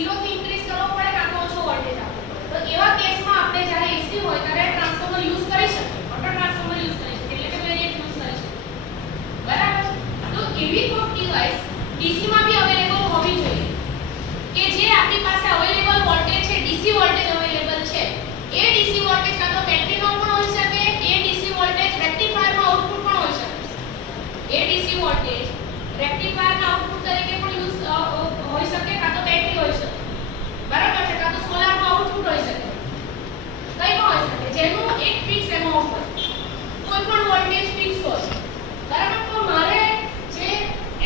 0 થી ઇન્ક્રીઝ કરવો પડે કાં તો ઓછો વોલ્ટેજ આપવો પડે. તો એવા કેસમાં આપણે જ્યારે AC હોય ત્યારે ટ્રાન્સફોર્મર યુઝ કરી શકીએ, ઓટો ટ્રાન્સફોર્મર યુઝ કરી શકીએ, એટલે કે વેરિએન્ટ યુઝ કરી શકીએ. બરાબર. તો એવી કોઈક ડિવાઇસ DC માં બી અવેલેબલ હોવી જોઈએ કે જે આપણી પાસે અવેલેબલ વોલ્ટેજ છે, DC વોલ્ટેજ અવેલેબલ છે, એ DC વોલ્ટેજ કાં તો બેટરીનો પણ હોઈ શકે, એ DC વોલ્ટેજ રેક્ટિફાયરનો આઉટપુટ પણ હોઈ શકે. એ DC વોલ્ટેજ રેક્ટિફાયરના આઉટપુટ તરીકે પણ યુઝ હોઈ શકે, કાં તો બેટરી હોઈ શકે. બરાબર છે. કાં તો સોલારનો આઉટપુટ હોઈ શકે, કંઈ પણ હોઈ શકે જેનું એક ફિક્સ એમાઉન્ટ હોય, કોઈ પણ વોલ્ટેજ ફિક્સ હોય. બરાબર. તો મારે જે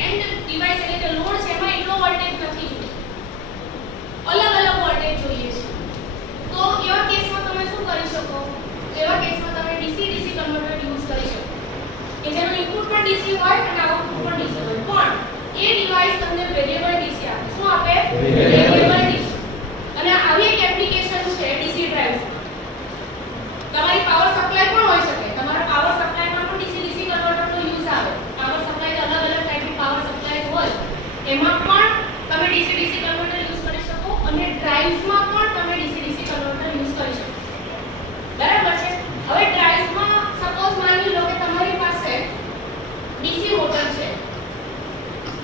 એન્ડ ડિવાઇસ એટલે કે લોડ છે એમાં એટલો વોલ્ટેજ નથી જોઈએ, અલગ અલગ વોલ્ટેજ જોઈએ છે. તો એવા કેસમાં તમે શું કરી શકો? એવા કેસમાં તમે DC DC કન્વર્ટર યુઝ કરી શકો કે જેનું ઇનપુટ પણ DC હોય અને આઉટપુટ પણ DC હોય, પણ એ ડિવાઇસ તમને વેરિયેબલ DC આપે. શું આપે? Variable DC. અને આવી એક એપ્લિકેશન છે DC ડ્રાઇવ્સ. તમારી પાવર સપ્લાય પણ હોઈ શકે, તમારા પાવર સપ્લાયમાં પણ DC DC કન્વર્ટરનો યુઝ આવે. પાવર સપ્લાય અલગ અલગ ટાઈપની પાવર સપ્લાય હોય, એમાં પણ તમે DC DC કન્વર્ટર યુઝ કરી શકો અને ડ્રાઇવ્સમાં પણ તમે DC DC કન્વર્ટર યુઝ કરી શકો. બરાબર છે. હવે ડ્રાઇવ્સમાં સપોઝ માની લો કે તમારી પાસે DC મોટર છે.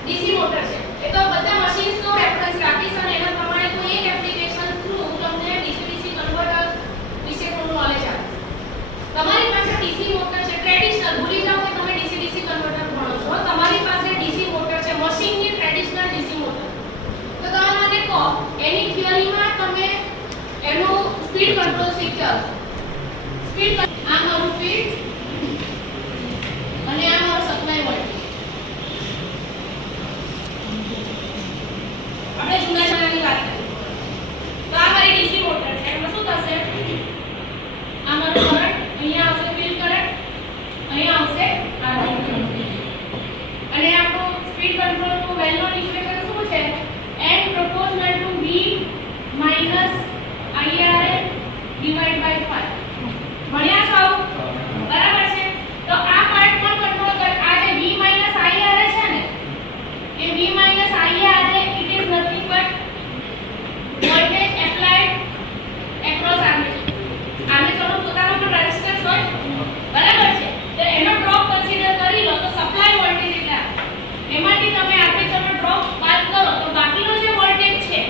DC મોટર છે એ તો બધા મશીન્સનો રેફરન્સ રાખીશ અને એના પ્રમાણે કોઈ એક એપ્લિકેશન થ્રુ તમને DC DC કન્વર્ટર વિશે થોડું નોલેજ આપીશ. તમારી પાસે DC મોટર છે, ટ્રેડિશનલ, ભૂલી જાઓ કે તમે DC DC કન્વર્ટર ભણો છો, તમારી પાસે DC મોટર છે, મશીનની ટ્રેડિશનલ DC મોટર. તો તમે મને કહો એની થિયરીમાં તમે એનો સ્પીડ કંટ્રોલ શીખ્યા હશો. સ્પીડ આ મારું સ્પીડ અને આ મારો સપ્લાય વોલ્ટેજ. આપણે જૂના જમાનાની વાત કરીએ તો આ મારી DC મોટર છે. એમાં શું થશે? આ મારો કરંટ અહીંયા આવશે, ફિલ્ડ કરંટ અહીંયા આવશે, આર્મેચર કરંટ. અને આપણો સ્પીડ કંટ્રોલનું વેલ્યુનું ઇક્વેશન શું છે? n proportional to v minus IRA divided by 5. ભણ્યા છો? બરાબર છે. તો આ પાર્ટ પણ કંટ્રોલ કરે. આ જે v minus IRA છે ને, એ v minus IRA it is nothing but voltage applied across armature. આર્મેચરનો પોતાનો પણ રેઝિસ્ટન્સ હોય. બરાબર છે. તો એનો ડ્રોપ કન્સિડર કરી લો તો સપ્લાય વોલ્ટેજ એટલે એમાંથી તમે આર્મેચરનો ડ્રોપ બાદ કરો તો બાકીનો જે વોલ્ટેજ છે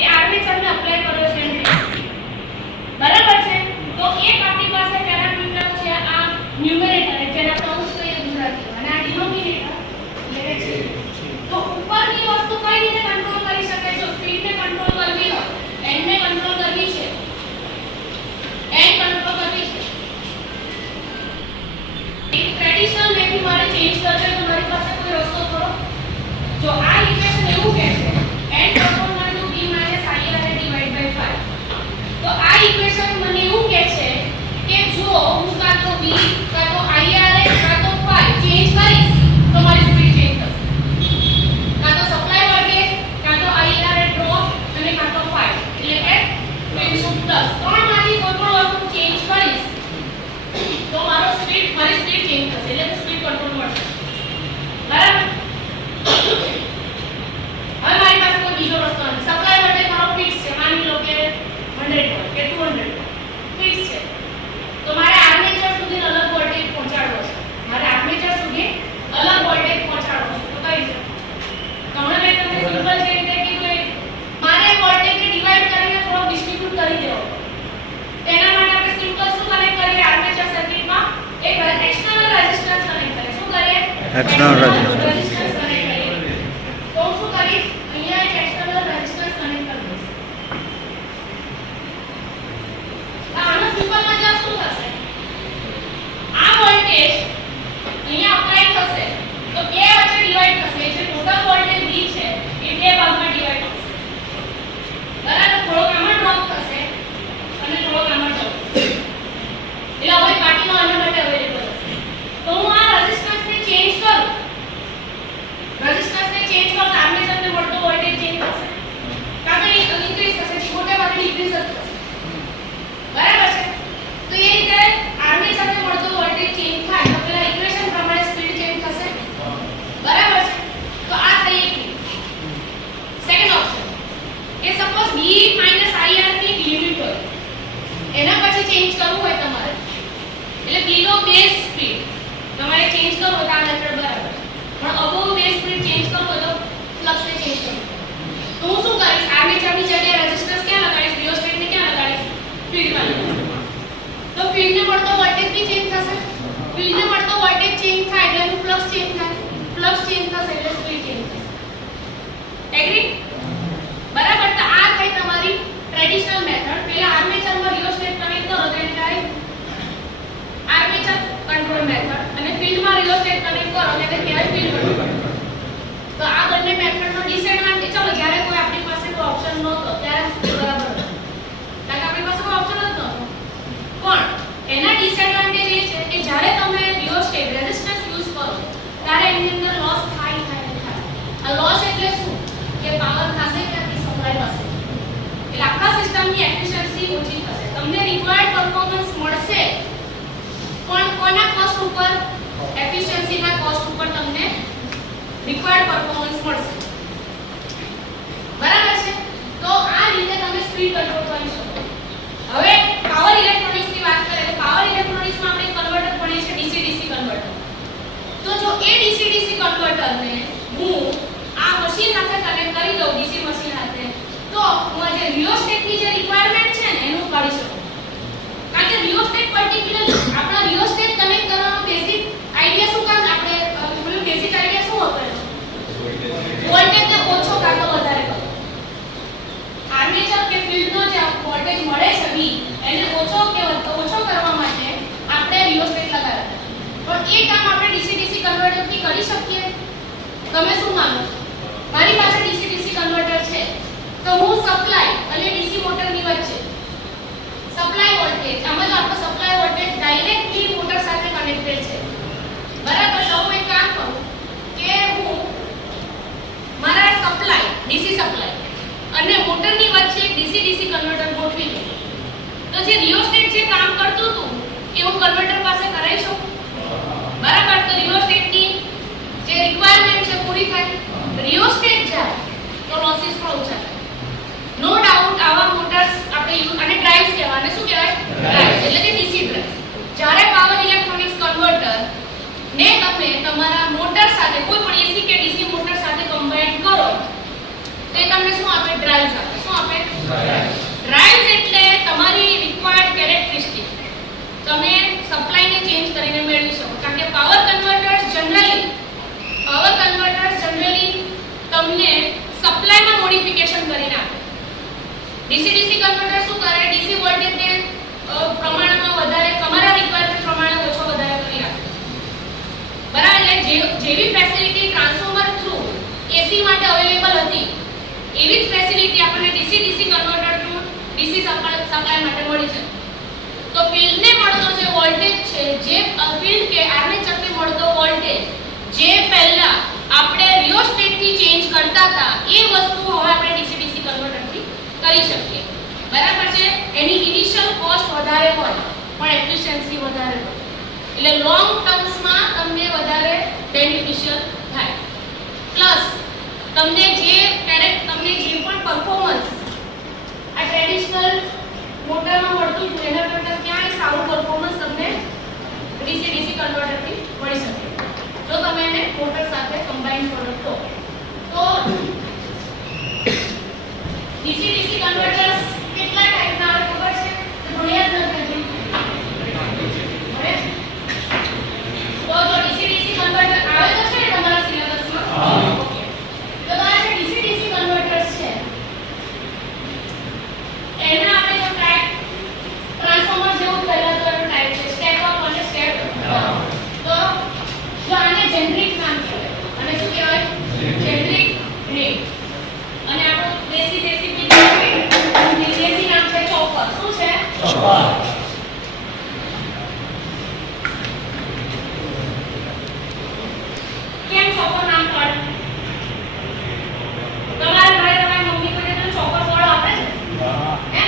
એ આર્મેચરને અપ્લાય કર્યો છે. બરાબર છે. તો એક આપણી પાસે પેરામીટર છે આ ન્યુમેરેટર જેને આપણે અંશ કહીએ ગુજરાતીમાં, અને આ ડિનોમિનેટર એટલે છે. તો ઉપરની વસ્તુ કઈ રીતે કંટ્રોલ કરી શકે? જો સ્પીડને કંટ્રોલ કરવી હોય, એનને કંટ્રોલ કરવી છે, એન કંટ્રોલ કરવી છે, એક ટ્રેડિશનલ વેથી મારે ચેન્જ કરવી તો મારી પાસે કોઈ રસ્તો ખરો? જો આ ઇક્વેશન એવું કહે છે n proportional to v minus IRA divided by 5. તો આ ઇક્વેશન મને એવું કહે છે કે જો હું કાં તો v કાં તો IRA કાં તો 5 ચેન્જ કરીશ તો મારી સ્પીડ ચેન્જ થશે. કાં તો સપ્લાય વોલ્ટેજ, કાં તો IRA ડ્રોપ અને કાં તો 5 એટલે કે ફિલ્ડ પ્લસ ત્રણમાંથી કોઈ પણ વસ્તુ ચેન્જ કરીશ તો મારી સ્પીડ ચેન્જ થશે એટલે સ્પીડ કંટ્રોલ મળશે. બરાબર. હવે મારી પાસે કોઈ બીજો રસ્તો નથી. સપ્લાય વોલ્ટેજ મારો ફિક્સ છે, માની લો કે 100 વોલ્ટ કે 200 ફિક્સ છે. તો મારે આર્મેચર સુધી અલગ વોલ્ટેજ પહોંચાડવો છે. મારે આર્મેચર સુધી અલગ વોલ્ટેજ પહોંચાડવો છે. તો કઈ રીતે? હમણાં મેં તમને સિમ્પલ જે રીતે કીધું કે મારે વોલ્ટેજને ડિવાઇડ કરીને થોડો ડિસ્ટ્રીબ્યુટ કરી દેવો. તેના માટે આપણે સિમ્પલ શું કનેક્ટ કરીએ? આર્મેચર સર્કિટમાં એક એક્સટર્નલ રેઝિસ્ટન્સ કનેક્ટ કરીએ. શું કરીએ? એક્સટર્નલ રેઝિસ્ટન્સ કનેક્ટ કરીએ. તો શું કરીશ? અહીંયા એક એક્સટર્નલ રેઝિસ્ટન્સ કનેક્ટ કરી દઈશ. આનો સિમ્પલ મતલબ શું થશે? આ વોલ્ટેજ અહીંયા અપ્લાય થશે તો બે વચ્ચે ડિવાઇડ થશે. જે ટોટલ વોલ્ટેજ V છે એ બે ભાગમાં ડિવાઇડ થશે. બરાબર. થોડોક આમાં ડ્રોપ થશે અને થોડોક આમાં ડ્રોપ થશે. એટલે હવે બાકીનો આના માટે અવેલેબલ હશે. તો હું આ રેઝિસ્ટન્સને ચેન્જ કરું ફિલ્ડમાં તો ફિલ્ડને મળતો વોલ્ટેજ બી ચેન્જ થશે. ફિલ્ડને મળતો વોલ્ટેજ ચેન્જ થાય એટલે એનું ફ્લક્સ ચેન્જ થાય. ફ્લક્સ ચેન્જ થશે એટલે સ્પીડ ચેન્જ થશે. એગ્રી? બરાબર. તો આ થઈ તમારી ટ્રેડિશનલ મેથડ. પહેલા આર્મેચરમાં રિયોસ્ટેટ કનેક્ટ કરો તો એને કહેવાય આર્મેચર કંટ્રોલ મેથડ અને ફિલ્ડમાં રિયોસ્ટેટ કનેક્ટ કરો તો એને કહેવાય ફિલ્ડ કંટ્રોલ. તો આ બંને મેથડનો ડિસએડવાન્ટેજ, ચલો જ્યારે કોઈ આપણી પાસે કોઈ ઓપ્શન નહોતો ત્યારે બરાબર હતો. કારણ કે આપણી પાસે કોઈ ઓપ્શન જ નહોતો. પણ એના ડિસએડવાન્ટેજ એ છે કે જ્યારે તમે રિયોસ્ટેટ રેઝિસ્ટન્સ યુઝ કરો ત્યારે એની અંદર લોસ થાય. આ લોસ એટલે શું? કે પાવર ખાસે ક્યાંથી સપ્લાય થશે એટલે આપણા સિસ્ટમની એફિશિયન્સી ઓછી થશે. તમને રિક્વાયર્ડ પરફોર્મન્સ મળશે પણ કોના કોસ્ટ ઉપર? એફિશિયન્સીના કોસ્ટ ઉપર તમને રિક્વાયર્ડ પરફોર્મન્સ મળશે. બરાબર છે? તો આ રીતે તમે સ્પીડ કંટ્રોલ કરી શકો. હવે પાવર ઇલેક્ટ્રોનિક્સની વાત કરીએ તો પાવર ઇલેક્ટ્રોનિક્સમાં આપણે કન્વર્ટર ભણીએ છીએ DC DC કન્વર્ટર. તો જો એ DC DC કન્વર્ટરને હું આ મશીન સાથે કનેક્ટ કરી દઉં DC મશીન સાથે તો હું જે રિયોસ્ટેટની જે રિક્વાયરમેન્ટ છે ને એનું કરી શકું. કારણ કે રિયોસ્ટેટ પર્ટિક્યુલર આપણા રિયોસ્ટેટ કનેક્ટ કરવાનો બેઝિક આઈડિયા શું કામ આપણે પેલું બેઝિક આઈડિયા શું હતો એનો? વોલ્ટેજને ઓછો કાં તો વધારે કરો. આર્મેચર કે ફિલ્ડનો જે વોલ્ટેજ મળે છે V એને ઓછો કરવા માટે આપણે રિયોસ્ટેટ લગાવ્યા. પણ એ કામ આપણે DC DC કન્વર્ટરથી કરી શકીએ? તમે શું માનો છો? મારી પાસે DC DC કન્વર્ટર છે તો હું સપ્લાય અને DC મોટરની વચ્ચે સપ્લાય વોલ્ટેજ આમાં જો આપણો સપ્લાય વોલ્ટેજ ડાયરેક્ટલી મોટર સાથે કનેક્ટેડ છે. બરાબર. તો હું એક કામ કરું કે હું મારા સપ્લાય DC સપ્લાય અને મોટરની વચ્ચે એક DC DC કન્વર્ટર ગોઠવી દઉં. તો જે રિયોસ્ટેટ જે કામ કરતું હતું એ હું કન્વર્ટર પાસે કરાવી શકું. બરાબર. તો રિયોસ્ટેટની જે રિક્વાયરમેન્ટ છે પૂરી થાય. રિયોસ્ટેટ જાય તો લોસીસ પણ ઓછા થાય. નો ડાઉટ આવા મોટર્સ આપણે અને ડ્રાઇવ્સ કહેવાય. શું કહેવાય? ડ્રાઇવ્સ એટલે કે DC ડ્રાઇવ્સ. જ્યારે પાવર ઇલેક્ટ્રોનિક્સ કન્વર્ટર ને તમે તમારા મોટર સાથે કોઈ પણ AC કે DC મોટર સાથે કમ્બાઈન કરો તો તમને શું આપે? ડ્રાઇવ્સ આપે. શું આપે? ડ્રાઇવ્સ એટલે તમારી રિક્વાયર્ડ કેરેક્ટરિસ્ટિક તમે સપ્લાયને ચેન્જ કરીને મેળવી શકો. કારણ કે પાવર કન્વર્ટર્સ જનરલી તમને સપ્લાયમાં મોડિફિકેશન કરીને આપે. DC DC કન્વર્ટર શું કરે? DC વોલ્ટેજને પ્રમાણમાં વધારે તમારા રિક્વાયરમેન્ટ પ્રમાણે ઓછો વધારે કરી આપે. બરાબર. એટલે જેવી ફેસિલિટી ટ્રાન્સફોર્મર થ્રુ AC માટે અવેલેબલ હતી એવી જ ફેસિલિટી આપણને DC DC converter through DC supply માટે મળી છે. તો ફિલ્ડને મળતો જે વોલ્ટેજ છે જે ફિલ્ડ કે આર્મેચરને મળતો વોલ્ટેજ જે પહેલા આપણે રિયોસ્ટેટથી ચેન્જ કરતા હતા એ વસ્તુ હવે આપણે DC DC કન્વર્ટરથી કરી શકીએ. બરાબર છે? એની ઇનિશિયલ કોસ્ટ વધારે હોય પણ એફિશિયન્સી વધારે હોય એટલે લોંગ ટર્મ્સમાં તમને વધારે બેનિફિશિયલ થાય. પ્લસ તમને જે પણ પરફોર્મન્સ આ ટ્રેડિશનલ મોટરમાં મળતું હતું એના કરતાં ક્યાંય સારું પરફોર્મન્સ તમને DC DC કન્વર્ટરથી મળી શકે જો તમે એને મોટર સાથે કમ્બાઈન કરો તો. DC DC કન્વર્ટર્સ કેટલા ટાઈપના આવે ખબર છે? ભણ્યા જ નથી. તો જો DC DC કન્વર્ટર આવે તો છે તમારા સિલેબસમાં? ઓકે. તો આ જે DC DC કન્વર્ટર્સ છે એના આપણે જો ટાઈપ ટ્રાન્સફોર્મર જેવું પહેલા તો એનો ટાઈપ છે સ્ટેપ અપ અને સ્ટેપ ડાઉન. તો જો આને જેનરિક નામ કહેવાય અને શું કહેવાય? Generic name. અને આપણો દેશી નામ છે ચોપર. શું છે? ચોપર. કેમ ચોપર નામ પાડ્યું? તમારા ઘરે તમારી મમ્મી કોઈ તો ચોપર ફળ આપે છે? હે?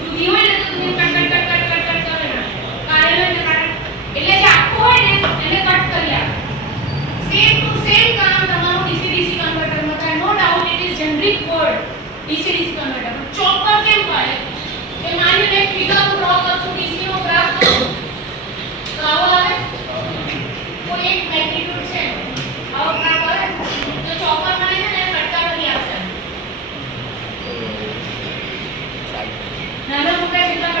દૂધી હોય ને તો દૂધી કટ કરે ના. કારેલો ને કાટ એટલે જે આખું હોય ને એને કટ કરી આપે. સેમ ટુ સેમ કામ તમારું DC DC કન્વર્ટરમાં થાય. No doubt it is generic word DC DC converter. Chopper કેમ કહે? કે માની લે ફિગર ડ્રો કરું DC નો ગ્રાફ કરું તો આવો આવે કોઈ એક મેગ્નીટ્યુડ છે આવો ગ્રાફ આવે તો ચોપર મને છે ને કટકા કરી આપશે. નાના મોટા જેટલા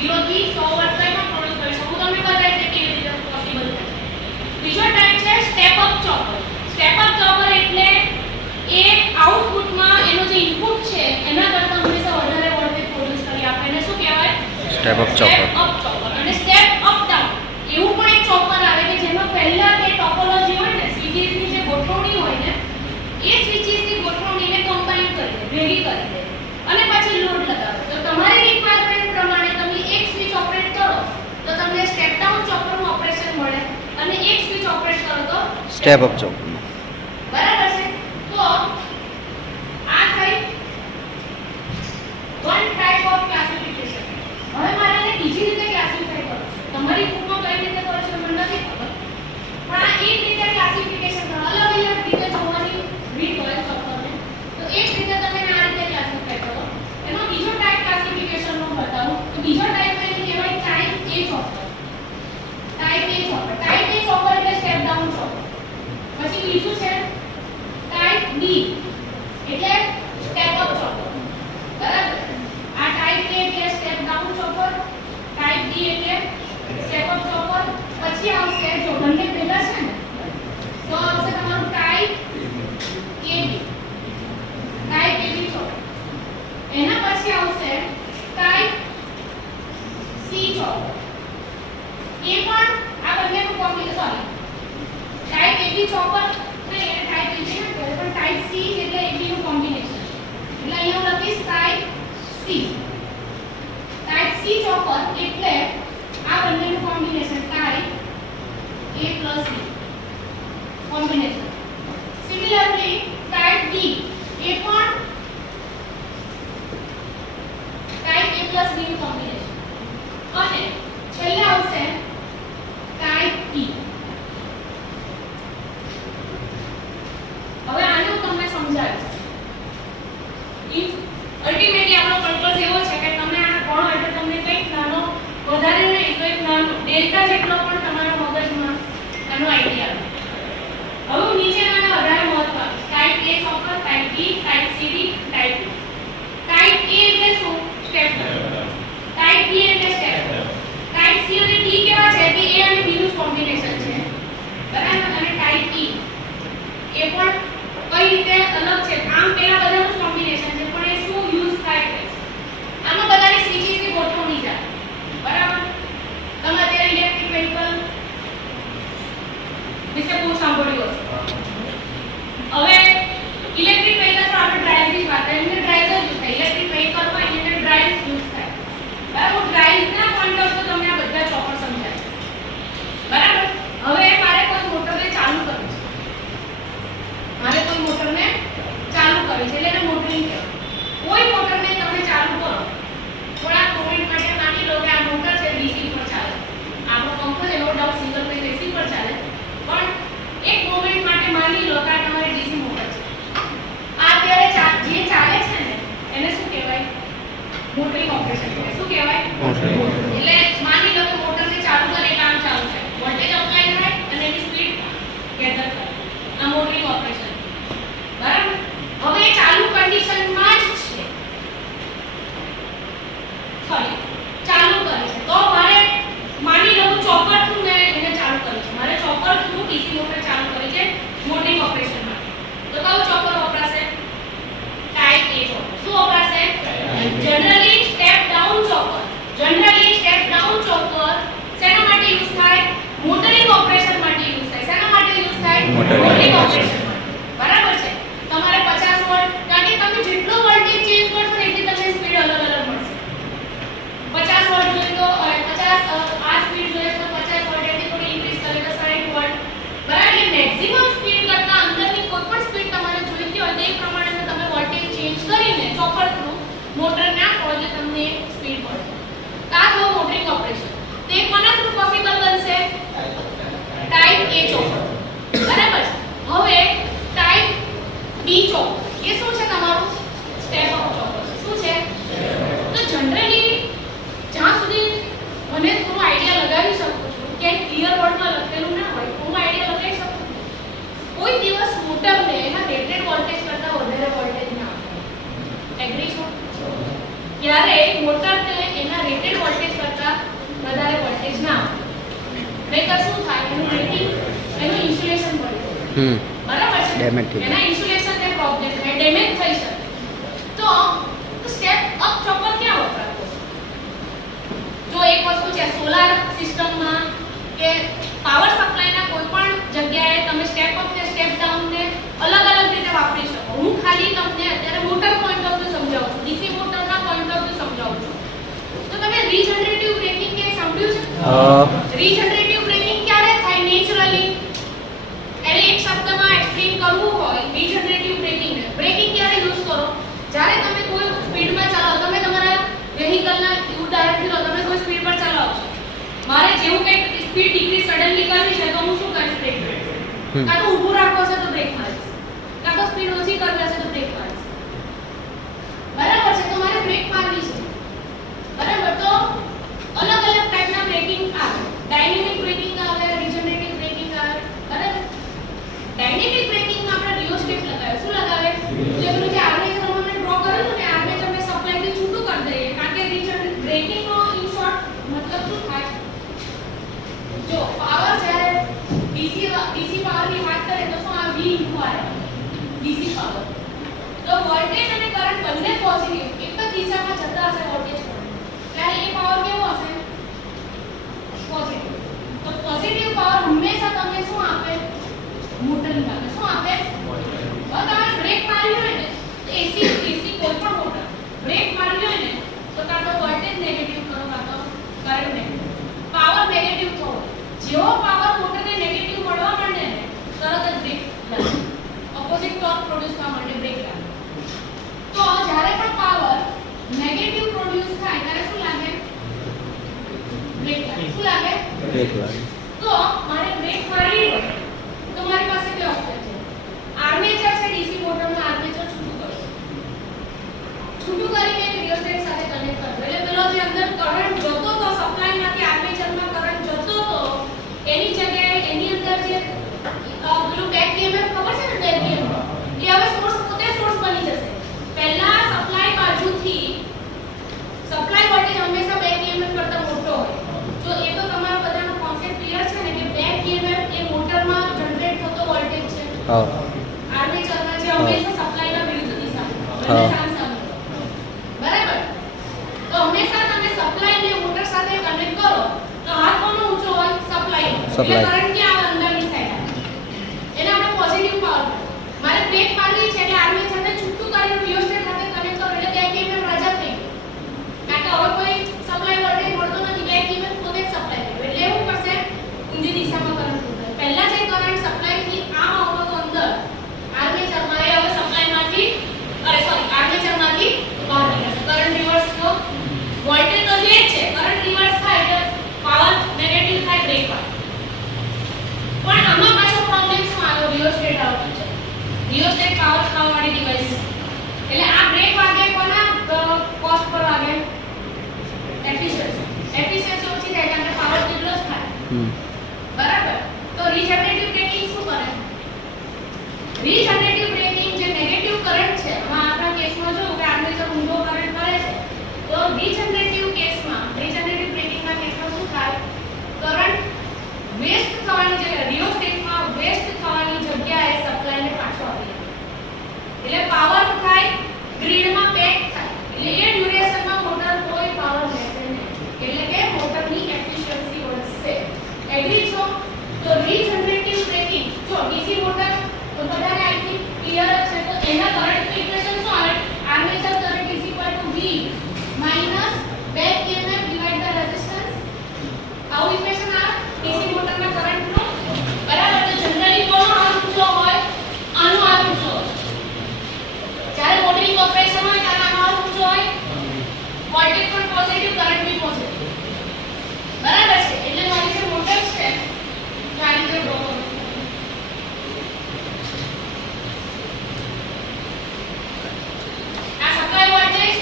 0 થી 100 વોટ કંઈ પણ પ્રોડ્યુસ કરી શકું. તમને બતાવી છે કેવી રીતે પોસિબલ છે. બીજો ટાઈપ છે step up chopper. Step up chopper એટલે એ આઉટપુટમાં એનો જે ઇનપુટ છે એના કરતાં હંમેશા વધારે વોલ્ટેજ પ્રોડ્યુસ કરી આપે. એને શું કહેવાય? Step up chopper. અને સ્ટેપ અપ ડાઉન એવું પણ એક ચોપર આવે કે જેમાં પહેલા બે ટોપોલોજી હોય ને, સ્વિચીસની જે ગોઠવણી હોય ને, એ સ્વિચીસની ગોઠવણીને કમ્બાઈન કરી દે, ભેગી કરી દે અને પછી લોડ લગાવે. તો તમારી રિક્વાયરમેન્ટ પ્રમાણે તમે એક સ્વિચ ઓપરેટ કરો તો તમને સ્ટેપ ડાઉન ચોપરનું ઓપરેશન મળે અને એક સ્વિચ ઓપરેટ કરો તો સ્ટેપ અપ ચોપર. બરાબર છે. તો આ થઈ વન ટાઈપ ઓફ ક્લાસિફિકેશન. હવે મારે એને બીજી રીતે ક્લાસિફાય કરો છો. તમારી બુકમાં કઈ રીતે કરો છો મને નથી ખબર, પણ આ એક રીતે ક્લાસિફિકેશન કરો. અલગ અલગ રીતે જોવાની રીત હોય ચોપરને, તો એક રીતે તમે આ રીતે ક્લાસિફાય કરો. એનો બીજો ટાઈપ ક્લાસિફિકેશનનો બતાવું તો બીજો ટાઈપ એને કહેવાય type A chopper. Type A chopper. Type A chopper એટલે સ્ટેપ ડાઉન ચોપર. પછી બીજું છે ટાઈપ બી એટલે સ્ટેપ અપ ચોપર. બરાબર. આ ટાઈપ એ એટલે step down chopper, type B એટલે સ્ટેપ અપ ચોપર. પછી આવશે જો બંને ભેગા છે ને તો આવશે તમારું ટાઈપ એબી. ટાઈપ એબી ચોપર. એના પછી આવશે ટાઈપ સી ચોપર. એ પણ આ બંનેનું કોમ્બિનેશન. ટાઈપ એબી ચોપર નહીં, એને ટાઈપ એબી ના કહેવાય, પણ ટાઈપ સી એટલે એબી નું કોમ્બિનેશન. એટલે અહીંયા હું લખીશ type C. Type C chopper એટલે આ બંનેનું combination type A plus B combination. Similarly type B એ પણ ટાઈપ A plus B નું કોમ્બિનેશન. અને છેલ્લે આવશે ટાઈપ E. હવે આને હું તમને સમજાવીશ. અલ્ટિમેટલી આપણો પર્પસ એવો છે કે તમે આ ભણો એટલે તમને કંઈક નાનો વધારે નહીં તો એક નાનો ડેલ્ટા જેટલો પણ તમારા મગજમાં આનો આઈડિયા આવે. હવે હું નીચેનાને વધારે મહત્વ આપીશ. Type A chopper, type B, type C D, type E. Type A એટલે શું? Step down. ટાઈપ બી એટલે સ્ટેપ ડાઉન. ટાઈપ સી અને ડી કેવા છે કે A અને B નું કોમ્બિનેશન છે. બરાબર. અને ટાઈપ E એ પણ કઈ રીતે અલગ છે? આમ પેલા બધાનું કોમ્બિનેશન છે પણ એ શું યુઝ થાય છે? આમાં બધાની સ્વિચીસની ગોઠવણી છે. બરાબર. તમે અત્યારે ઇલેક્ટ્રિક વ્હીકલ વિશે બહુ સાંભળ્યું હશે. હવે ઇલેક્ટ્રિક વ્હીકલ તો આપણે ડ્રાઇવ ની વાત કરીએ, એને ડ્રાઇવ જ યુઝ થાય. ઇલેક્ટ્રિક વ્હીકલ હોય એને ડ્રાઇવ યુઝ થાય. બરાબર. ડ્રાઇવના પોઈન્ટ ઓફ વ્યૂ તમને આ બધા ચોપર સમજાય. બરાબર. હવે મારે કોઈ મોટરને ચાલુ કરવી છે. મારે કોઈ મોટરને ચાલુ કરવી છે એટલે એને મોટરિંગ કહેવાય. કોઈ મોટરને તમે ચાલુ કરો થોડા મોમેન્ટ માટે, માની લો કે આ મોટર છે ડીસી પર ચાલે, આપણો પંખો છે no doubt single phase AC પર ચાલે, પણ એક મોમેન્ટ માટે માની લો કે આ તમારી ડીસી મોટર છે. આ અત્યારે જે ચાલે છે ને એને શું કહેવાય? મોટરિંગ ઓપરેશન કહેવાય. શું કહેવાય? એટલે માની લો કે મોટરને ચાલુ કરે કામ ચાલુ થાય, વોલ્ટેજ અપ્લાય થાય અને એની સ્પીડ ગેધર થાય. આ મોટરિંગ ઓપરેશન. બરાબર. હવે ચાલુ કન્ડિશનમાં જ છે, સોરી ચાલુ કરે છે, તો મારે માની લો ચોપર થ્રુ મેં એને ચાલુ કરી છે. મારે ચોપર થ્રુ ડીસી મોટર ચાલુ કરી છે મોટરિંગ ઓપરેશન માટે. તો કયું ચોપર વપરાશે? Type A chopper. શું વપરાશે? Generally step down chopper. Generally step down chopper શેના માટે યુઝ થાય? મોટરિંગ ઓપરેશન માટે યુઝ થાય. શેના માટે યુઝ થાય? મોટરિંગ ઓપરેશન માટે. બરાબર છે. તમારે 50 વોલ્ટ, કારણ કે તમે જેટલો વોલ્ટેજ ચેન્જ કરશો એટલી તમને સ્પીડ અલગ અલગ મળશે. 50 વોલ્ટ જોઈએ તો 50 આ સ્પીડ જોઈએ તો 50 વોલ્ટ એટલે થોડી ઇન્ક્રીઝ કરે તો 60 વોલ્ટ. બરાબર. એટલે મેક્સિમમ સ્પીડ કરતા અંદરની કોઈ પણ સ્પીડ તમારે જોઈતી હોય તો એ પ્રમાણે તમે વોલ્ટેજ ચેન્જ કરીને ચોપર થ્રુ મોટર નાખો એટલે તમને સ્પીડ મળશે. આ થયો મોટરિંગ ઓપરેશન. તે કોના થ્રુ પોસિબલ બનશે? Type A chopper. બરાબર. હવે ટાઈપ બી ચોપર એ શું છે? તમારું સ્ટેપ અપ ચોપર. શું છે? તો જનરલી જ્યાં સુધી મને થોડું આઈડિયા લગાવી શકું છું કે ક્લિયર વર્ડમાં લખેલું ના હોય હું આઈડિયા લગાવી શકું છું. કોઈ દિવસ મોટરને એના રેટેડ વોલ્ટેજ કરતાં વધારે વોલ્ટેજ ના આપે. એગ્રી છો? ક્યારે મોટરને એના રેટેડ વોલ્ટેજ કરતાં બરાબર છે, ડેમેજ થઈ એના ઇન્સ્યુલેશન ને પ્રોબ્લેમ થાય, ડેમેજ થઈ શકે. તો સ્ટેપ અપ ચોપર ક્યાં વપરાતો છે? જો એક વસ્તુ છે સોલાર સિસ્ટમમાં કે પાવર સપ્લાયના કોઈ પણ જગ્યાએ તમે સ્ટેપ અપ ને સ્ટેપ ડાઉન ને અલગ અલગ રીતે વાપરી શકો. હું ખાલી તમને અત્યારે મોટર પોઈન્ટ ઓફ વ્યૂ સમજાવું છું, ડીસી મોટરના પોઈન્ટ ઓફ વ્યૂ સમજાવું છું. તો તમે રીજનરેટિવ બ્રેકિંગ કે સાંભળ્યું છે? રીજનરેટિવ બ્રેકિંગ ક્યારે થાય નેચરલી? એને એક શબ્દમાં એક્સપ્લેન કરવું હોય રીજનરેટિવ બ્રેકિંગ ને, બ્રેકિંગ ક્યારે યુઝ કરો? જ્યારે તમે કોઈ સ્પીડમાં ચાલો, તમે તમારા વેહિકલના ઉદાહરણ લો, તમે કોઈ સ્પીડ પર ચલાવો છો, મારે જેવું કંઈક સ્પીડ ડિક્રીઝ સડનલી કરવી છે તો હું શું કરીશ? બ્રેક મારીશ. કાં તો ઊભું રાખવો છે તો બ્રેક મારીશ, કાં તો સ્પીડ ઓછી કરવી છે તો બ્રેક મારીશ. બરાબર છે, તો મારે બ્રેક મારવી છે. બરાબર, તો અલગ અલગ ટાઈપના બ્રેકિંગ આવે. ડાયનેમિક બ્રેકિંગ આવે, રીજનરેટિવ બ્રેકિંગ આવે. બરાબર, ડાયનેમિક બ્રેકિંગમાં આપણે રિયોસ્ટેટ લગાવે. શું લગાવે? જે પેલું જે આર્મેચર અમે ડ્રો કરેલું ને, આર્મેચર અમે સપ્લાયથી છૂટું કરી દઈએ. કારણ કે રીજન બ્રેકિંગનો ઇન શોર્ટ મતલબ શું થાય? જો પાવર જ્યારે ડીસી પાવરની વાત કરીએ તો શું આ V * R ડીસી પાવર. તો વોલ્ટેજ અને કરંટ બંને પોઝિટિવ એક જ દિશામાં જતા હશે વોલ્ટેજ કરંટ, ત્યારે એ પાવર કેવો હશે? પોઝિટિવ. તો પોઝિટિવ પાવર હંમેશા તમને શું આપે? મોટરની પાસે શું આપે? હવે તમારે બ્રેક મારવી હોય ને તો એસી ડીસી કોઈ પણ મોટર બ્રેક મારવી હોય ને તો કાં તો વોલ્ટેજ નેગેટિવ કરો, કાં તો કરંટ નેગેટિવ, પાવર નેગેટિવ થવો. જેવો પાવર મોટરને નેગેટિવ મળવા માંડે ને તરત જ બ્રેક લાગે, ઓપોઝિટ ટોર્ક પ્રોડ્યુસ થવા માંડે, બ્રેક લાગે. તો જ્યારે પણ પાવર નેગેટિવ પ્રોડ્યુસ થાય ત્યારે શું લાગે? બ્રેક લાગે. શું લાગે? બ્રેક લાગે. તો મારે બ્રેક મારવી હોય તો મારી પાસે બે ઓપ્શન છે. આર્મેચર છે ડીસી મોટરમાં, આર્મેચર છૂટું કરો, છૂટું કરીને રિયોસ્ટેટ સાથે કનેક્ટ કરો. એટલે પેલો જે અંદર કરંટ જતો તો સપ્લાયમાંથી આર્મેચરમાં કરંટ જતો તો એની જગ્યાએ એની અંદર જે પેલું બેક ઈએમએફ ખબર છે ને, બેક ઈએમએફ એ હવે સોર્સ પોતે સોર્સ બની જશે. પહેલા સપ્લાય બાજુથી સપ્લાય વોલ્ટેજ હંમેશા બેક ઈએમએફ કરતા મોટો હોય. જો એ તો તમારા બધાનો કોન્સેપ્ટ ક્લિયર છે ને કે બેક ઈએમએફ એ મોટરમાં જનરેટ થતો વોલ્ટેજ છે. આર્મેચરમાં જે હંમેશા સપ્લાયના વિરુદ્ધ દિશામાં બંને સામસામે. બરાબર, તો હંમેશા તમે સપ્લાયને મોટર સાથે કનેક્ટ કરો તો હાથ કોનો ઊંચો હોય? સપ્લાય. એટલે કરંટ ક્યાં આવે? અંદરની સાઈડ આવે. એને આપણે પોઝિટિવ પાવર. મારે બ્રેક મારવી છે એટલે આર્મેચરને છૂટું કરીને રિયોસ્ટેટ સાથે કનેક્ટ કરો એટલે બેક ઈએમએફ રાજા થઈ ગયું. કારણ કે હવે કોઈ સપ્લાય વોલ્ટેજ મળતો નથી, બેક ઈએમએફ પોતે જ સપ્લાય કરે. એટલે એવું કરશે ઊંધી દિશામાં કરંટ ફૂટે. પહેલા જે કરંટ સપ્લાયથી આમ આવતો હતો અંદર આર્મેચરમાં, એ હવે સપ્લાયમાંથી આર્મેચરમાંથી બહાર નીકળશે. કરંટ રિવર્સ થયો, વોલ્ટેજ તો જે જ છે, કરંટ રિવર્સ થાય એટલે પાવર નેગેટિવ થાય, બ્રેક વાળો. પણ આમાં પાછો પ્રોબ્લેમ શું આવ્યો? રિયોસ્ટેટ આવતું છે. રિયોસ્ટેટ પાવર ખાવાવાળી ડિવાઇસ છે. એટલે આ બ્રેક વાગે કોના કોસ્ટ પર વાગે? એફિશિયન્સી. એફિશિયન્સી ઓછી થાય કારણ કે પાવર કેટલો જ થાય. બરાબર, તો રીજનરેટિવ બ્રેકિંગ શું કરે? રીજનરેટિવ બ્રેકિંગ જે નેગેટિવ કરંટ છે, આમાં આપણા કેસમાં જોયું કે આર્મેચર ઊંધો કરંટ કરે છે, તો રીજનરેટિવ કેસમાં, રીજનરેટિવ બ્રેકિંગના કેસમાં શું થાય? કરંટ વેસ્ટ થવાની જગ્યાએ રિયોસ્ટેટમાં વેસ્ટ થવાની જગ્યાએ સપ્લાયને પાછો આપી દે. એટલે પાવર થાય ગ્રીડમાં પેક થાય. એટલે એ ડ્યુરેશનમાં મોટર કોઈ પાવર લેશે નહીં. એટલે કે મોટરની એફિશિયન્સી વધશે. એગ્રી છો? તો રીજનરેટિવ બ્રેકિંગ જો ડીસી મોટર તો બધાને આઈ થિંક ક્લિયર છે. તો એના કરંટ ઇક્વેશન શું આવે? Armature current is equal to V minus back EMF divide by resistance. આવું ઇક્વેશન આવે ડીસી મોટરના કરંટનું. બરાબર, તો જનરલી કોનો હાથ ઊંચો હોય? આનો હાથ ઊંચો હોય. જ્યારે મોટરિંગ ઓપરેશન હોય ત્યારે આનો હાથ ઊંચો હોય. વોલ્ટેજ પણ પોઝિટિવ, કરંટ બી પોઝિટિવ. બરાબર છે, એટલે મારી જે મોટર છે આ રીતે ડ્રો કરું. આ સપ્લાય વોલ્ટેજ,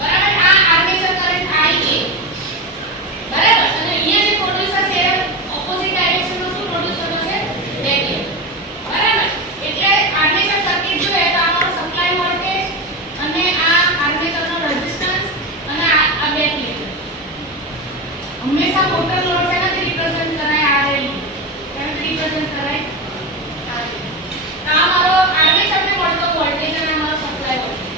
બરાબર, આ આર્મેચર કરંટ IA. બરાબર, અને અહીંયા જે પ્રોડ્યુસર છે ઓપોઝિટ ડાયરેક્શનમાં શું પ્રોડ્યુસ થતો છે? Back EMF. બરાબર, એટલે આર્મેચર સર્કિટ જોઈએ તો આનો સપ્લાય વોલ્ટેજ અને આ આર્મેચરનો રેઝિસ્ટન્સ અને આ બેક ઈએમએફ. હંમેશા મોટર લોડ શેનાથી રિપ્રેઝન્ટ કરાય? RL. કેનાથી રિપ્રેઝન્ટ કરાય? આ મારો આર્મેચરને મળતો વોલ્ટેજ અને આ મારો સપ્લાય વોલ્ટેજ.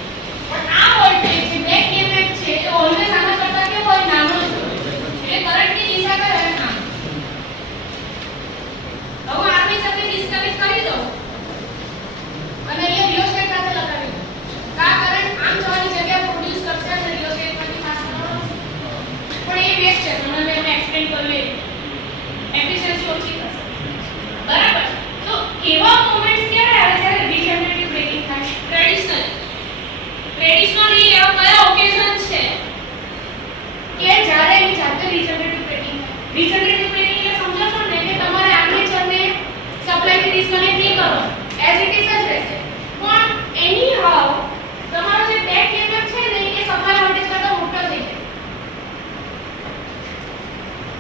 પણ આ વોલ્ટેજ જે બેક EMF છે એ ઓલવેઝ આના કરતા કેવો હોય? નાનો જ હોય. એટલે કરંટની દિશા કઈ હોય? આમ. હવે આર્મેચરને ડિસ્કનેક્ટ કરી દો અને અહીંયા રિયોસ્ટેટ સાથે લગાવી દો. આ કરંટ આમ જવાની જગ્યાએ પ્રોડ્યુસ કરશે અને રિયોસ્ટેટમાંથી પાસ કરવાનો. પણ એ વેસ્ટ છે. તમને મેં એક્સપ્લેન કર્યું એ એફિશિયન્સી ઓછી થશે. બરાબર. તો એવા મોમેન્ટ્સ ક્યારે આવે જ્યારે રિજનરેટિવ બ્રેકિંગ થાય? ટ્રેડિશનલી એવા કયા ઓકેઝન છે કે જ્યારે એની જાતે રિજનરેટિવ બ્રેકિંગ થાય? રિજનરેટિવ બ્રેકિંગ એટલે સમજો છો ને કે તમારે આર્મેચરને સપ્લાયથી ડિસ્કનેક્ટ નહીં કરો, એઝ ઇટ ઇઝ જ રહેશે. પણ એની હાઉ તમારો જે બેક EMF છે ને એ સપ્લાય વોલ્ટેજ કરતા મોટો થઈ જાય.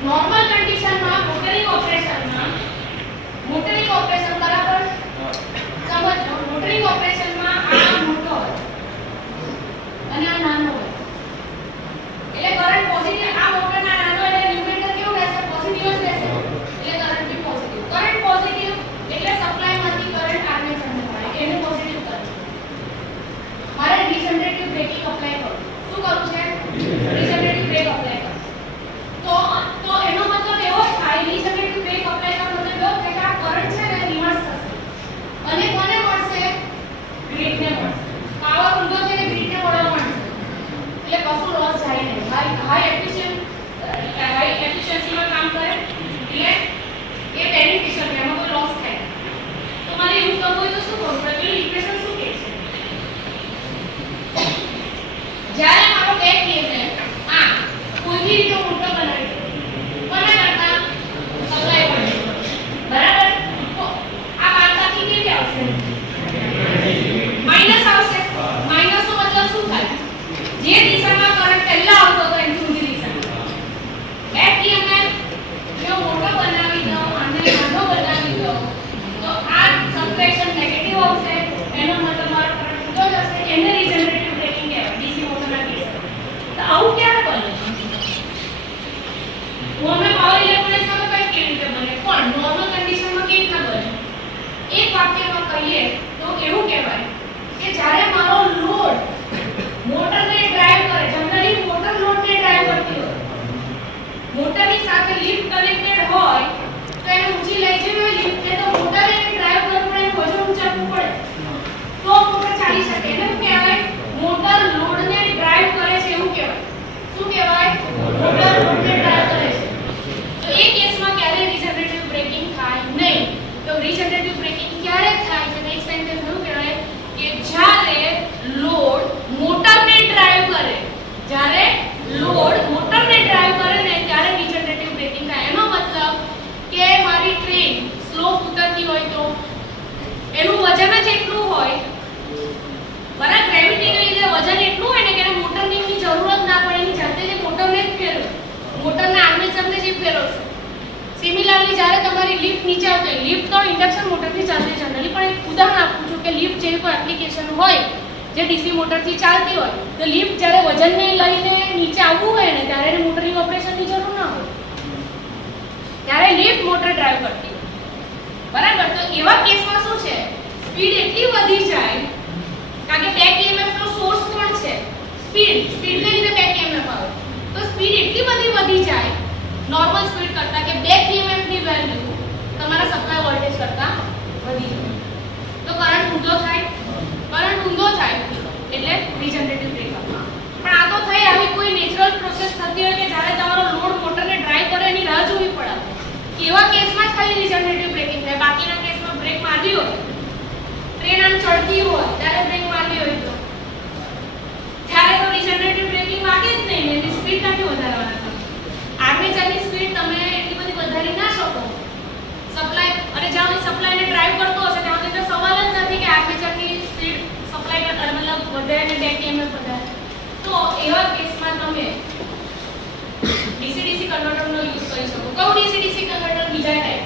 નોર્મલ કન્ડિશનમાં મોટરિંગ ઓપરેશન બરાબર સમજો. મોટરિંગ ઓપરેશનમાં આ મોટો હોય અને આ નાનો હોય. એટલે કરંટ પોઝિટિવ, આ મોટરના નાનો એટલે ન્યુમેટર કેવું રહેશે? પોઝિટિવ જ રહેશે. એટલે current B positive. Current positive એટલે સપ્લાયમાંથી કરંટ આર્મેચરને મળે, એને પોઝિટિવ કરંટ. મારે રિજનરેટિવ બ્રેકિંગ અપ્લાય કરવું. શું કરવું છે? રિજનરેટિવ બ્રેક અપ્લાય કરવું. તો એનો મતલબ એવો થાય, રિજનરેટિવ બ્રેક અપ્લાય કરવાનો મતલબ એવો થાય કે આ કરંટ છે ને રિવર્સ થશે અને કોને મળશે? ગ્રીડને મળશે. પાવર ઊંધો છે ને ગ્રીડને મળવા મળશે. એટલે કશું લોસ જાય નહીં. હાઈ એફિશિયન્સીમાં કામ કરે એટલે એ બેનિફિશિયલ છે, એમાં કોઈ લોસ થાય નહીં. તો મારે એવું કરવું હોય તો શું કરવું? પેલું ઇક્વેશન શું કહે છે? જ્યારે મારો બેક EMF આ કોઈ બી રીતે મોટો બનાવી દો, કોના કરતા? Supply voltage. બરાબર. તો આ બાદબાકી કેવી આવશે? માઈનસ આવશે. માઈનસનો મતલબ શું થાય? જે દિશામાં કરંટ પહેલા આવતો હતો એની ઊંધી દિશામાં. બેક EMF જો મોટો બનાવી દો અને નાનો બનાવી દો તો આ સબટ્રેક્શન નેગેટિવ આવશે. એનો મતલબ મારો કરંટ ઊંધો જશે. એને રિજનરેટિવ બ્રેકિંગ કહેવાય ડીસી મોટરના કેસમાં. તો આવું ક્યારે બને? નોર્મલ પાવર ઇલેક્ટ્રોનિક્સમાં કઈ કેવી રીતે બને? પણ નોર્મલ કન્ડિશનમાં કેવી રીતે બને? એક વાક્યમાં કહીએ તો એવું કહેવાય કે જ્યારે મારો લોડ મોટરને ડ્રાઈવ કરે, જનરલી મોટર લોડને ડ્રાઈવ કરતી હોય, મોટરની સાથે લિફ્ટ કનેક્ટેડ હોય તો એને ઊંચી લઈ જવી હોય લિફ્ટને, તો મોટર એને ડ્રાઈવ કરવું પડે, એને વજન ઊંચાડવું પડે તો મોટર ચાલી શકે. એટલે શું કહેવાય? મોટર લોડને ડ્રાઈવ કરે છે એવું કહેવાય. શું કહેવાય? મોટર લોડને ડ્રાઈવ કરે છે. તો એ કેસમાં ક્યારે રિજનરેટિવ બ્રેકિંગ થાય નહીં. તો રિજનરેટિવ બ્રેકિંગ ક્યારે થાય છે? નેક્સ્ટ સેન્ટેન્સ એવું કહેવાય કે જ્યારે લોડ મોટરને ડ્રાઈવ કરે, જ્યારે લોડ મોટરને ડ્રાઈવ કરે ને ત્યારે રિજનરેટિવ બ્રેકિંગ થાય. એનો મતલબ કે મારી ટ્રેન સ્લો ઉતરતી હોય તો એનું વજન જ એટલું હોય, બરાબર, ગ્રેવિટીને લીધે વજન એટલું હોય ને કે એને મોટરની જરૂરત ના પડે, એની જાતે જ મોટરને જ ફેરવે, મોટરના આર્મેચરને જ ફેરવશે. સિમિલરલી જ્યારે તમારી લિફ્ટ નીચે આવતી હોય, લિફ્ટ તો ઇન્ડક્શન મોટરથી ચાલતી જનરલી, પણ એક ઉદાહરણ આપું છું કે લિફ્ટ જેવી કોઈ એપ્લિકેશન હોય જે ડીસી મોટરથી ચાલતી હોય તો લિફ્ટ જ્યારે વજનને લઈને નીચે આવવું હોય ને ત્યારે એને મોટરિંગ ઓપરેશનની જરૂર ના હોય, ત્યારે લિફ્ટ મોટર ડ્રાઈવ કરતી હોય. બરાબર. તો એવા કેસમાં શું છે? સ્પીડ એટલી વધી જાય, કારણ કે બેક EMF નો સોર્સ કોણ છે? સ્પીડને લીધે બેક EMF આવે. તો સ્પીડ એટલી બધી વધી જાય નોર્મલ સ્પીડ કરતા કે બેક EMF ની વેલ્યુ તમારા સપ્લાય વોલ્ટેજ કરતા વધી જાય. તો કરંટ ઊંધો થાય. કરંટ ઊંધો થાય એટલે રિજનરેટિવ બ્રેકઅપ. પણ આ તો થઈ આવી કોઈ નેચરલ પ્રોસેસ થતી હોય કે જ્યારે તમારો લોડ મોટરને ડ્રાઈવ કરે એની રાહ જોવી પડે, એવા કેસમાં જ ખાલી રિજનરેટિવ બ્રેકિંગ થાય. બાકીના કેસમાં બ્રેક મારવી હોય, ટ્રેન આમ ચડતી હોય ત્યારે બ્રેક મારવી હોય તો ત્યારે તો રિજનરેટિવ બ્રેકિંગ વાગે જ નહીં. એની સ્પીડ નથી વધારવાના. આર્મેચરની સ્પીડ તમે એટલી બધી વધારી ના શકો. સપ્લાય અને જ્યાં સપ્લાયને ડ્રાઈવ કરતો હશે ત્યાં તો સવાલ જ નથી કે આર્મેચરની સ્પીડ સપ્લાય મતલબ વધે અને બેક EMF વધે. તો એવા કેસમાં તમે DC-DC કન્વર્ટરનો યુઝ કરી શકો. કયું DC-DC કન્વર્ટર? બીજા ટાઈપ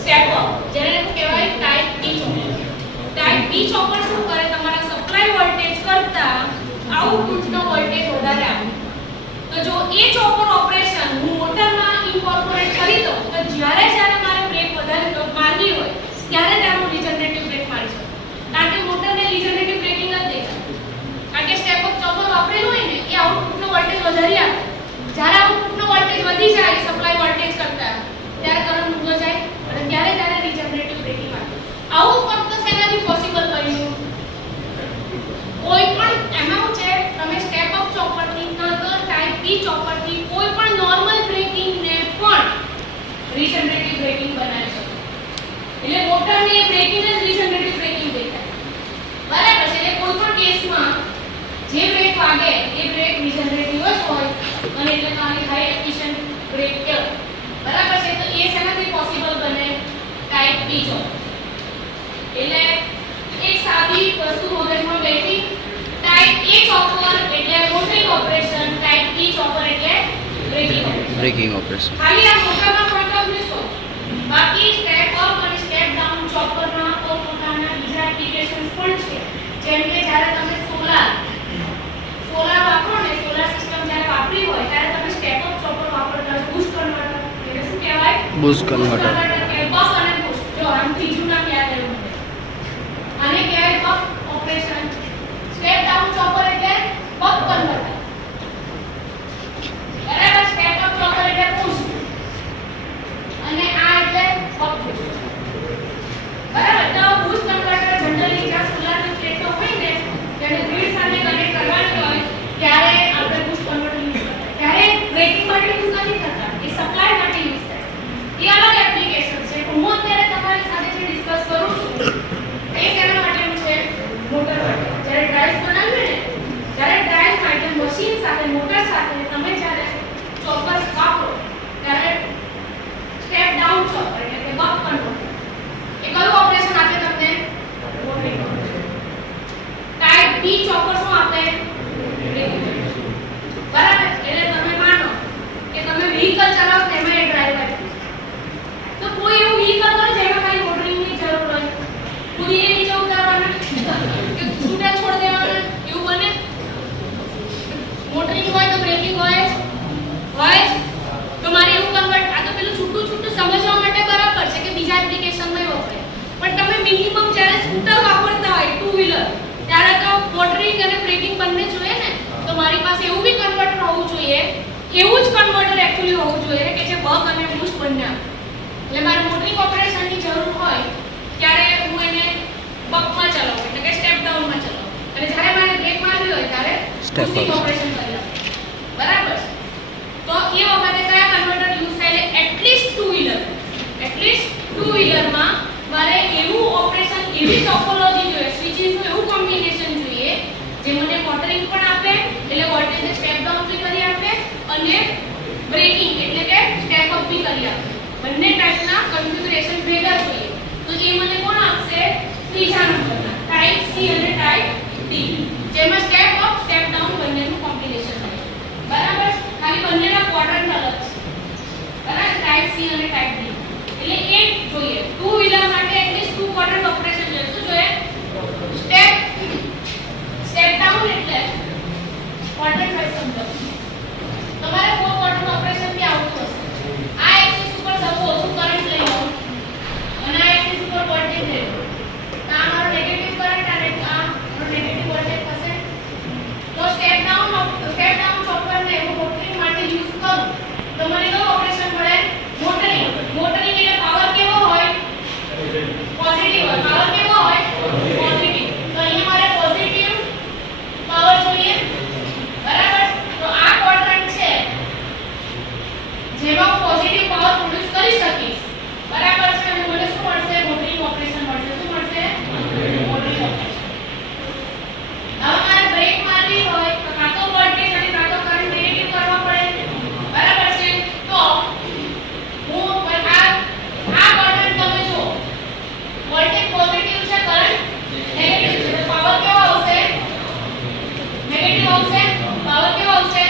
સ્ટેપ અપ, જેને કહેવાય type B chopper. Type B chopper શું કરે? તમારા સપ્લાય વોલ્ટેજ કરતા આઉટપુટનો વોલ્ટેજ વધારે આપે. તો જો એ ચોપર ઓપરેશન હું મોટરમાં ઇન્કોર્પોરેટ કરી દઉં તો જ્યારે મારે બ્રેક વધારે મારવી હોય ત્યારે હું રિજનરેટિવ બ્રેક મારી કોઈ પણ નોર્મલ બ્રેકિંગને પણ રીજનરેટિવ બ્રેકિંગ બનાવી શકો. એટલે મોટરને બ્રેકિંગ જ રીજનરેટિવ બ્રેકિંગ દેખાય. બરાબર છે. એટલે કોઈ પણ કેસમાં જે બ્રેક વાગે એ બ્રેક રીજનરેટિવ જ હોય અને એટલે તમારી હાઈ એફિશિયન્ટ બ્રેક કહેવાય. બરાબર છે. તો એ શેનાથી પોસિબલ બને? Type B chopper. એટલે એક સાદી વસ્તુ મગજમાં બેઠી. ટાઈપ એ ચોપર એટલે motoring operation, type B chopper એટલે બ્રેકિંગ ઓપરેશન. Braking operation. ખાલી આ મોટરના પોઈન્ટ ઓફ વ્યૂ કહું. બાકી સ્ટેપ અપ અને સ્ટેપ ડાઉન ચોપરના પોતપોતાના બીજા એપ્લિકેશન્સ પણ છે. જેમ કે જ્યારે તમે સોલાર વાપરો ને, સોલાર સિસ્ટમ જ્યારે વાપરી હોય ત્યારે તમે સ્ટેપ અપ ચોપર વાપરતા હોય. બૂસ્ટ કન્વર્ટર એટલે શું કહેવાય? Boost converter. બક અને બૂસ્ટ. જો આમ ત્રીજું નામ યાદ આવ્યું મને. આને કહેવાય buck operation. Step down chopper એટલે બક કન્વર્ટર. બરાબર. સ્ટેપ અપ ચોપર એટલે બૂસ્ટ અને આ એટલે બક બૂસ્ટ. બરાબર. તો બૂસ્ટ કન્વર્ટર જનરલી જ્યાં સોલારની પ્લેટો હોય ને તેને ગ્રીડ સાથે કનેક્ટ કરવાની હોય ત્યારે આપણે બૂસ્ટ કન્વર્ટર યુઝ કરતા. ત્યારે બ્રેકિંગ માટે યુઝ નથી થતા. એ સપ્લાય માટે યુઝ થાય. એ અલગ એપ્લિકેશન છે. હું અત્યારે તમારી સાથે જે ડિસ્કસ કરું છું એ શેના માટેનું છે? મોટર માટે. જ્યારે ડ્રાઇવ બનાવીએ ને ત્યારે ડ્રાઇવ માટે મશીન સાથે મોટર સાથે તમે જ્યારે ચોપર વાપરો ત્યારે સ્ટેપ ડાઉન ચોપર એટલે કે બક કન્વર્ટર એ કયું ઓપરેશન આપે તમને? Motoring operation. Type B chopper શું આપે? Braking operation. બરાબર. એટલે તમે માનો કે તમે વ્હીકલ ચલાવો તેમાં એ ડ્રાઈવ આપે તો કોઈ એવું વ્હીકલ હોય જેમાં ખાલી મોટરિંગની જરૂર હોય, કૂદીને નીચે ઉતારવાના કે છૂટા છોડ દેવાના એવું બને? મોટરિંગ હોય તો બ્રેકિંગ હોય તો મારે એવું કન્વર્ટ આ તો પેલું છૂટું સમજવા માટે બરાબર છે કે બીજા એપ્લિકેશનમાં વપરાય. પણ તમે મિનિમમ જ્યારે સ્કૂટર વાપરતા હોય ટુ વ્હીલર ત્યારે તો મોટરિંગ અને બ્રેકિંગ બંને જોઈએ ને. તો મારી પાસે એવું બી કન્વર્ટર હોવું જોઈએ. એવું જ કન્વર્ટર એક્ચ્યુઅલી હોવું જોઈએ કે જે બક અને બૂસ્ટ બંને આપે. એટલે મારે મોટરિંગ ઓપરેશનની જરૂર હોય ત્યારે હું એને બકમાં ચલાવું એટલે કે સ્ટેપ ડાઉનમાં ચલાવું. અને જ્યારે મારે બ્રેક મારવી હોય ત્યારે સ્ટેપ બૂસ્ટિંગ અપ. ઓપરેશન કરી આપું. બરાબર છે. તો એ વખતે કયા કન્વર્ટર યુઝ થાય? એટલીસ્ટ ટુ વ્હીલરમાં મારે એવું ઓપરેશન, એવી ટોપોલોજી જોઈએ, સ્વિચીસનું એવું કોમ્બિનેશન જોઈએ જે મને મોટરિંગ પણ આપે એટલે વોલ્ટેજને સ્ટેપ ડાઉન બી કરી આપે અને બ્રેકિંગ એટલે કે સ્ટેપ અપ બી કરી આપે. બંને ટાઈપના કન્ફિગ્યુરેશન ભેગા જોઈએ. તો એ મને કોણ આપશે? ત્રીજા નંબરના ટાઈપ સી અને ટાઈપ ડી, જેમાં સ્ટેપ અપ સ્ટેપ ડાઉન બંનેનું કોમ્બિનેશન હોય. બરાબર. ખાલી બંનેના ક્વોડ્રન્ટ અલગ છે. બરાબર. ટાઈપ સી અને ટાઈપ ડી એટલે એક જોઈએ. ટુ વ્હીલર માટે એટલીસ્ટ ટુ ક્વોડ્રન્ટ ઓપરેશન જોઈએ. શું જોઈએ? સ્ટેપ ડાઉન એટલે ક્વોડ્રન્ટ વાઇઝ સમજો. તમારે ફોર ક્વોડ્રન્ટ ઓપરેશન બી આવતું હશે. આ એક્સિસ ઉપર સૌથી ઓછું કરંટ લઈ લો અને આ એક્સિસ ઉપર વોલ્ટેજ લઈ લો. તો આ મારો નેગેટિવ કરંટ અને આ મારો નેગેટિવ વોલ્ટેજ થશે. તો સ્ટેપ ડાઉન ચોપરને હું મોટરિંગ માટે યુઝ કરું તો મને કયું ઓપરેશન મળે? મોટરિંગ. મોટરિંગ એટલે પાવર કેવો હોય? પોઝિટિવ હોય. પાવર કેવો હોય? પોઝિટિવ. તો અહીંયા મારે પોઝિટિવ પાવર જોઈએ. બરાબર. તો આ ક્વોડ્રન્ટ છે જેમાં હું પોઝિટિવ પાવર પ્રોડ્યુસ કરી શકીશ. બરાબર છે. અને મને શું મળશે? મોટરિંગ ઓપરેશન મળશે. શું મળશે? Motoring operation. હવે મારે બ્રેક મારવી હોય તો કાં તો વોલ્ટેજ અને કાં તો કરંટ નેગેટિવ કરવા પડે. બરાબર છે. તો હું આ ક્વોડ્રન્ટ તમે જો વોલ્ટેજ પોઝિટિવ છે, કરંટ નેગેટિવ છે. તો પાવર કેવો આવશે? નેગેટિવ આવશે. પાવર કેવો આવશે?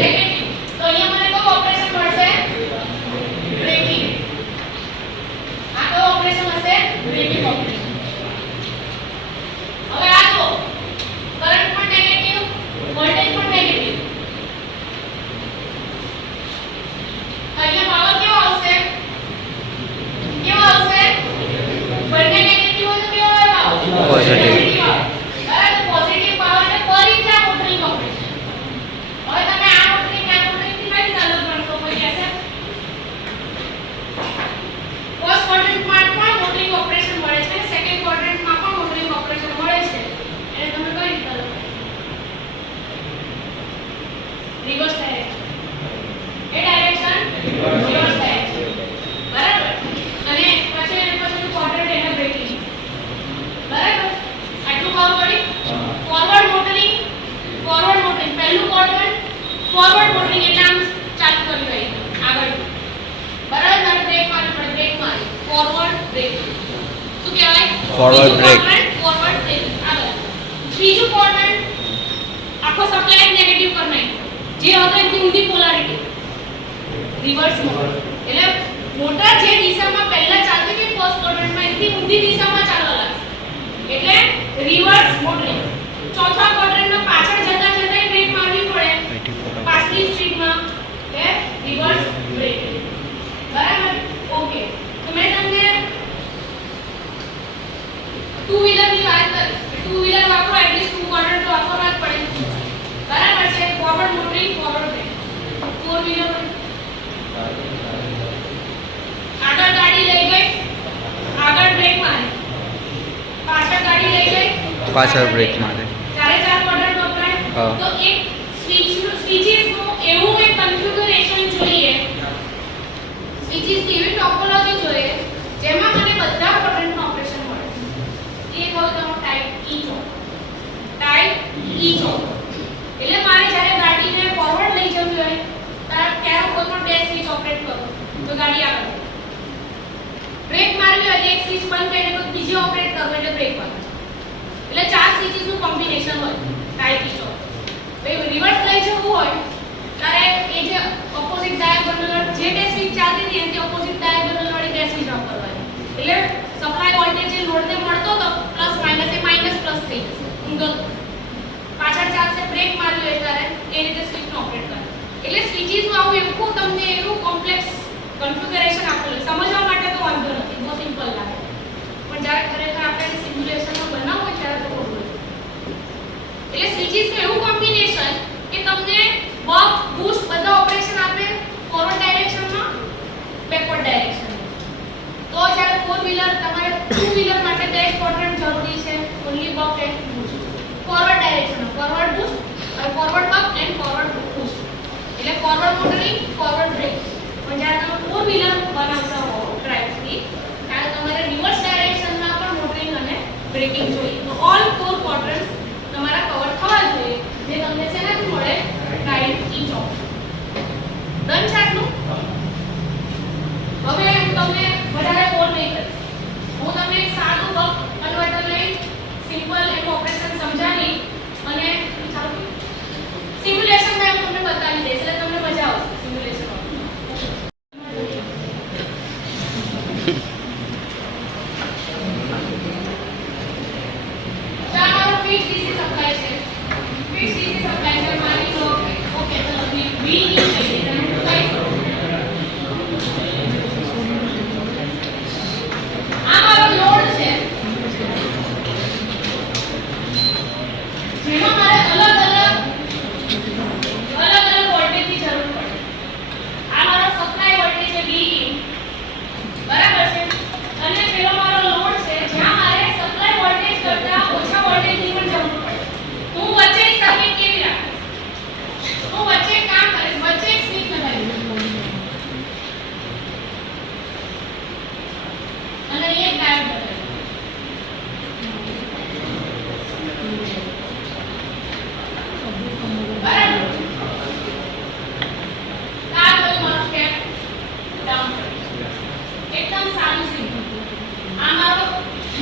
નેગેટિવ. તો અહીંયા મને કયું ઓપરેશન મળશે? Braking. Forward brake. Forward brake આગળ. ત્રીજું ક્વોડ્રન્ટ આખો સપ્લાય નેગેટિવ કરી નાખ્યો. જે હતો એની ઊંધી પોલારિટી. Reverse mode. એટલે મોટર જે દિશામાં પહેલા ચાલતી હતી ફર્સ્ટ ક્વોડ્રન્ટમાં એની ઊંધી દિશામાં ચાલવા લાગશે. એટલે રિવર્સ મોટરિંગ. ચોથા ક્વોડ્રન્ટમાં પાછળ જતા જતા બ્રેક મારવી પડે. પાછલી સ્પીડમાં એટલે રિવર્સ બ્રેક. બરાબર? ઓકે. તો મેં તમને ટુ વ્હીલરની વાત કરી. ટુ વ્હીલર વાપરો એટલીસ્ટ ટુ ક્વોડ્રન્ટ તો વાપરવા જ પડે. બરાબર છે? Forward motoring, forward brake. Four wheeler આગળ ગાડી લઈ ગઈ, આગળ બ્રેક મારે. પાછળ ગાડી લઈ ગઈ, પાછળ બ્રેક મારે. ચારે ચાર ક્વોડ્રન્ટ વપરાય. હા. તો એક સ્વિચીસનું એવું એક કન્ફિગ્યુરેશન જોઈએ. સ્વિચીસની એવી ટોપોલોજી જોઈએ જેમાં મને બધા ક્વોડ્રન્ટનું ઓપરેશન મળે. એ કહું તમારો ટાઈપ ઈ ચોક. ટાઈપ ઈ ચોક. એટલે મારે જ્યારે ગાડીને ફોરવર્ડ લઈ જવી હોય ત્યારે કોઈ પણ બે સ્વિચ ઓપરેટ કરું તો ગાડી આગળ. બ્રેક મારવી હોય તો એક સ્વિચ બંધ કરીને તો બીજી ઓપરેટ કરવું એટલે બ્રેક બંધ. એટલે ચાર સ્વિચીસનું કોમ્બિનેશન હોય ટાઈપ ઈ ચોક. ભાઈ રિવર્સ લઈ જવું હોય ત્યારે એ જે ઓપોઝિટ ડાયાગોનલ જે બે સ્વિચ ચાલતી હતી એની ઓપોઝિટ ડાયાગોનલ વાળી બે સ્વિચ વાપરવાની. એટલે સપ્લાય વોલ્ટેજ જે લોડને મળતો તો પ્લસ માઈનસ એ માઈનસ પ્લસ થઈ જશે. ઊંધો પાછળ ચાલશે બ્રેક મારવી હોય ત્યારે એ રીતે સ્વિચને ઓપરેટ કરે. એટલે સ્વિચીસનું આવું એવું તમને એવું કોમ્પ્લેક્સ કન્ફિગ્યુરેશન આપેલું સમજવા માટે તો વાંધો નથી, બહુ સિમ્પલ લાગે. પણ જ્યારે ખરેખર આપણે સિમ્યુલેશનમાં બનાવવું હોય ત્યારે તો બહુ એટલે સ્વિચીસનું એવું કોમ્બિનેશન કે તમને બક બૂસ્ટ બધા ઓપરેશન આપે ફોરવર્ડ ડાયરેક્શનમાં, બેકવર્ડ ડાયરેક્શનમાં. તો જ્યારે ફોર વ્હીલર તમારે ટુ વ્હીલર માટે બે ક્વોડ્રન્ટ જરૂરી છે, only buck and boost. Forward ડાયરેક્શનમાં ફોરવર્ડ બૂસ્ટ અને forward buck and forward boost. એટલે ફોરવર્ડ મોટરિંગ, ફોરવર્ડ બ્રેક. પણ જ્યારે તમે ફોર વ્હીલર બનાવતા હો ડ્રાઇવ્સની ત્યારે તમારે રિવર્સ ડાયરેક્શનમાં પણ મોટરિંગ અને બ્રેકિંગ જોઈએ. તો ઓલ ફોર ક્વોડ્રન્ટ્સ તમારા કવર થવા જોઈએ જે તમને શેનાથી મળે? ટાઈપ ઈ ચોક. ડન છે આટલું? હવે હું તમને વધારે બોર નહીં કરીશ. હું તમને એક સાદું બક કન્વર્ટર લઈ સિમ્પલ એનું ઓપરેશન સમજાવી અને સિમ્યુલેશનમાં હું તમને બતાવી દઈશ એટલે તમને મજા આવશે સિમ્યુલેશનમાં.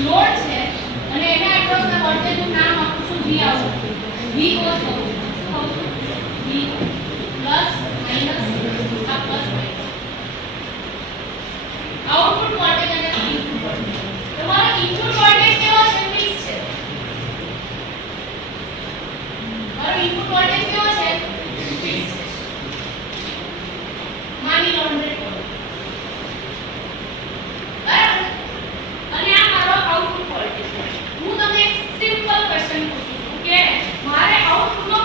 લોડ છે અને એના એક્રોસના વોલ્ટેજનું નામ આપું છું V આવશે. V cos V plus minus આ પ્લસ માઈનસ આઉટપુટ વોલ્ટેજ અને ઇનપુટ વોલ્ટેજ. તમારો ઇનપુટ વોલ્ટેજ કેવો છે? ફિક્સ છે. મારો ઇનપુટ વોલ્ટેજ કેવો છે? ફિક્સ છે. માની લો 100 બરાબર. અને આ મારો આઉટપુટ વોલ્ટેજ છે. હું તમને એક સિમ્પલ ક્વેશ્ચન પૂછું છું કે મારે આઉટપુટનો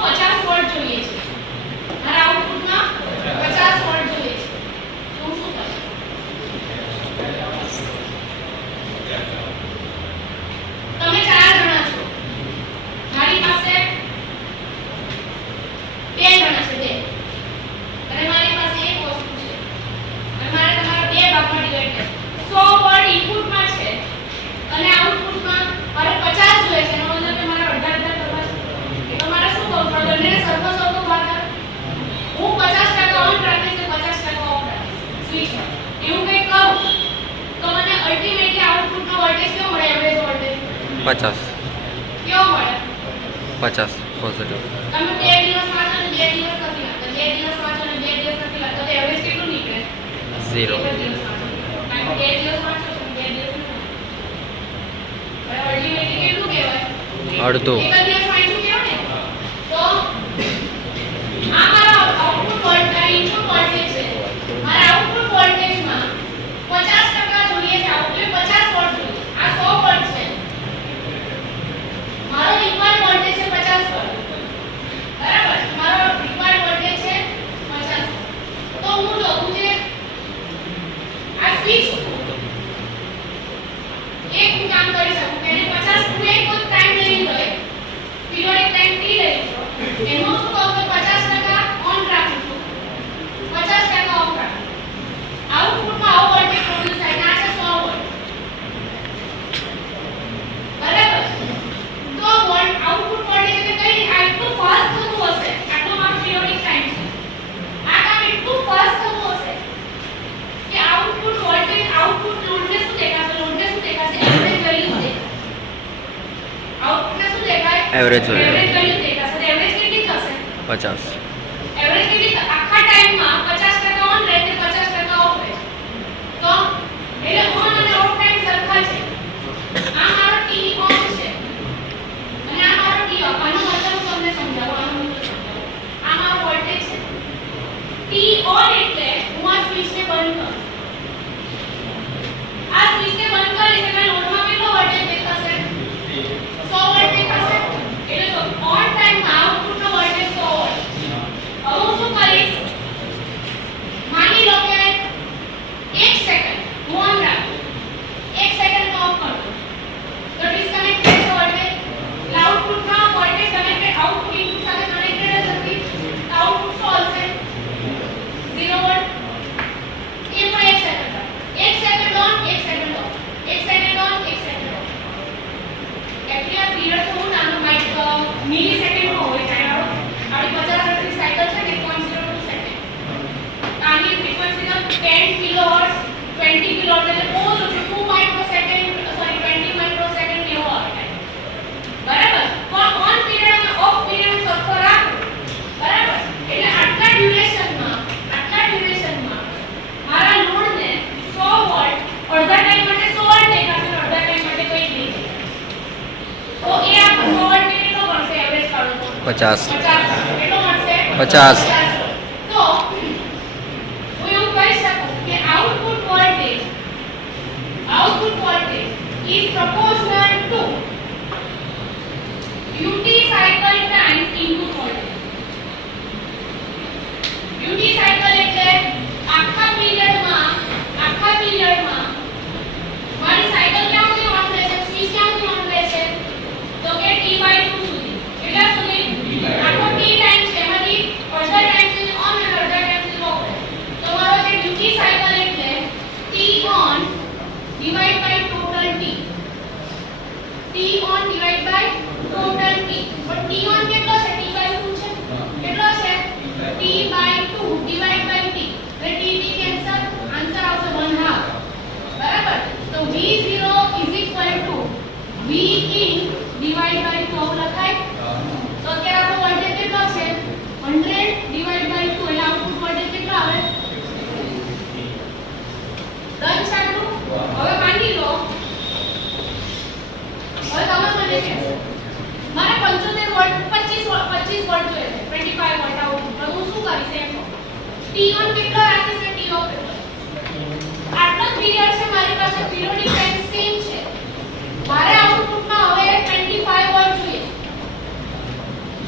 50. કેવો મળે? 50 પોઝિટિવ. તમે 2 દિવસ વાંચો ને 2 દિવસ નથી લાગતા, 2 દિવસ વાંચો ને 2 દિવસ નથી લાગતા, તો એવરેજ કેટલું નીકળે? 0. એક જ દિવસ વાંચો. કારણ કે 2 દિવસ વાંચો છો ને 2 દિવસ નથી. બરાબર, અલ્ટિમેટલી કેટલું કહેવાય? અડધું. એક જ દિવસ વાંચ્યું કહેવાય ને? તો આ મારો આઉટપુટ વોલ્ટેજ, ઇનપુટ વોલ્ટેજ છે. મારા આઉટપુટ વોલ્ટેજમાં 50% જોઈએ છે, આઉટપુટ 50 વોલ્ટ જોઈએ. આ 100 વોલ્ટ છે. મારો રિક્વાયર્ડ વોલ્ટેજ છે 50 વોલ્ટ. બરાબર, મારો રિક્વાયર્ડ વોલ્ટેજ છે 50. તો હું જોઉં છે આ સ્વિચ એક હું કામ કરી શકું કે એને 50 હું એક ટાઈમ લઈ લીધો, પીરિયોડિક ટાઈમ t લઈ લીધો. એમાં શું કહું કે 50% ઓન રાખું છું, 50% ઓફ રાખું. આઉટપુટમાં આવો વોલ્ટેજ પ્રોડ્યુસ થાય ને આ છે 100 વોલ્ટ. બરાબર, તો આઉટપુટ વોલ્ટેજ એટલે કઈ આ એટલું ફાસ્ટ થતું હશે, આટલો મારો પીરિયોડિક ટાઈમ છે. આ કામ એટલું ફાસ્ટ થતું હશે કે આઉટપુટ વોલ્ટેજ, આઉટપુટ લોડને શું દેખાશે? લોડને શું દેખાશે? એવરેજ વેલ્યુ દેખાશે. આઉટપુટને શું દેખાય? Average value. એવરેજ વેલ્યુ દેખાશે. તો એવરેજ કેટલી થશે? 50. એવરેજ કેટલી આખા ટાઈમમાં 50% ઓન રહે કે 50% ઓફ રહે? તો એટલે ઓન અને ઓફ ટાઈમ સરખા છે. આ મારો t ઓન છે અને આ મારો t ઓફ. આનો મતલબ હું તમને સમજાવું, આનો મતલબ સમજાવું. આ મારો વોલ્ટેજ છે. t ઓન એટલે હું આ સ્વિચને બંધ કરું. આ સ્વિચને બંધ કરીશ એટલે લોડમાં કેટલો વોલ્ટેજ દેખાશે? 100 વોલ્ટ દેખાશે. એટલે તો ઓન ટાઈમમાં આઉટપુટનો વોલ્ટેજ 100 વોલ્ટ. હવે હું શું કરીશ? માની લો કે 1 સેકન્ડ હું ઓન રાખું, 1 સેકન્ડ ઓફ કરું, તો ડિસ્કનેક્ટ થશે વોલ્ટેજ. આઉટપુટમાં વોલ્ટેજ કનેક્ટેડ, આઉટપુટ ઇનપુટ સાથે કનેક્ટેડ જ નથી. આઉટપુટ શું હશે? 0 વોલ્ટ. એ પણ 1 second. 1 second on, 1 second of, 1 second on, 1 second of. એટલે આ પીરિયડ તો હું નાનો માઇક મિલી સેકન્ડમાં હોય ટાઈમ વાળો. આપણી 50 હર્ટ્ઝની સાયકલ છે ને 1.02 સેકન્ડ. આની ફ્રીક્વન્સી તો 10 કિલોહર્ટ્ઝ, 20 કિલોહર્ટ્ઝ એટલે બહુ જ ઓછું, 2 માઇક્રોસેકન્ડ, સોરી 20 માઇક્રોસેકન્ડ એવો આવે ટાઈમ. બરાબર, પણ ઓન પીરિયડ અને ઓફ પીરિયડ સરખો રાખો. બરાબર, એટલે આટલા ડ્યુરેશનમાં મારા લોડને 100 વોલ્ટ અડધા ટાઈમ માટે 100 વોલ્ટ દેખાશે અને અડધા ટાઈમ માટે કંઈ નહીં દેખાશે. તો એ આપણે 100 વોલ્ટ કેટલો મળશે એવરેજ કાઢો તો? 50. 50. કેટલો મળશે? 50. તો હું એવું કહી શકું કે output voltage is proportional to duty cycle times input voltage. duty cycle એટલે આખા પીરિયડમાં મારી સાયકલ ક્યાં સુધી ઓન રહેશે? સ્વિચ ક્યાં સુધી ઓન રહેશે? તો કે t/2 સુધી. કેટલા સુધી? આખો t ટાઈમ છે, એમાંથી અડધા ટાઈમ સુધી ઓન અને અડધા ટાઈમ સુધી ઓફ રહે. તો મારો જે ડ્યુટી સાયકલ એટલે t on divide by total t. t on divide by total t. પણ t on કેટલો છે? t/2 છે. કેટલો છે? t/2 divide by t. એટલે t કેન્સલ, આન્સર આવશે 1/2. બરાબર, તો v0 is equal to v in divide by 2 લખાય. તો અત્યારે આપણો વોલ્ટેજ કેટલો છે? 100 divide by 2 એટલે આઉટપુટ વોલ્ટેજ કેટલો આવે? ડન છે આટલું? હવે માની લો, હવે તમે મને કહેશો મારે 75 વોલ્ટ 25 વોલ્ટ જોઈએ છે, 25 વોલ્ટ આઉટપુટ. તો હું શું કરીશ એમ કહો. t1 કેટલો રાખીશ, t ઓફ કેટલો? આટલો પીરિયડ છે મારી પાસે, પીરિયોડિક ટાઈમ સેમ છે. મારે આઉટપુટમાં હવે 25 વોલ્ટ જોઈએ.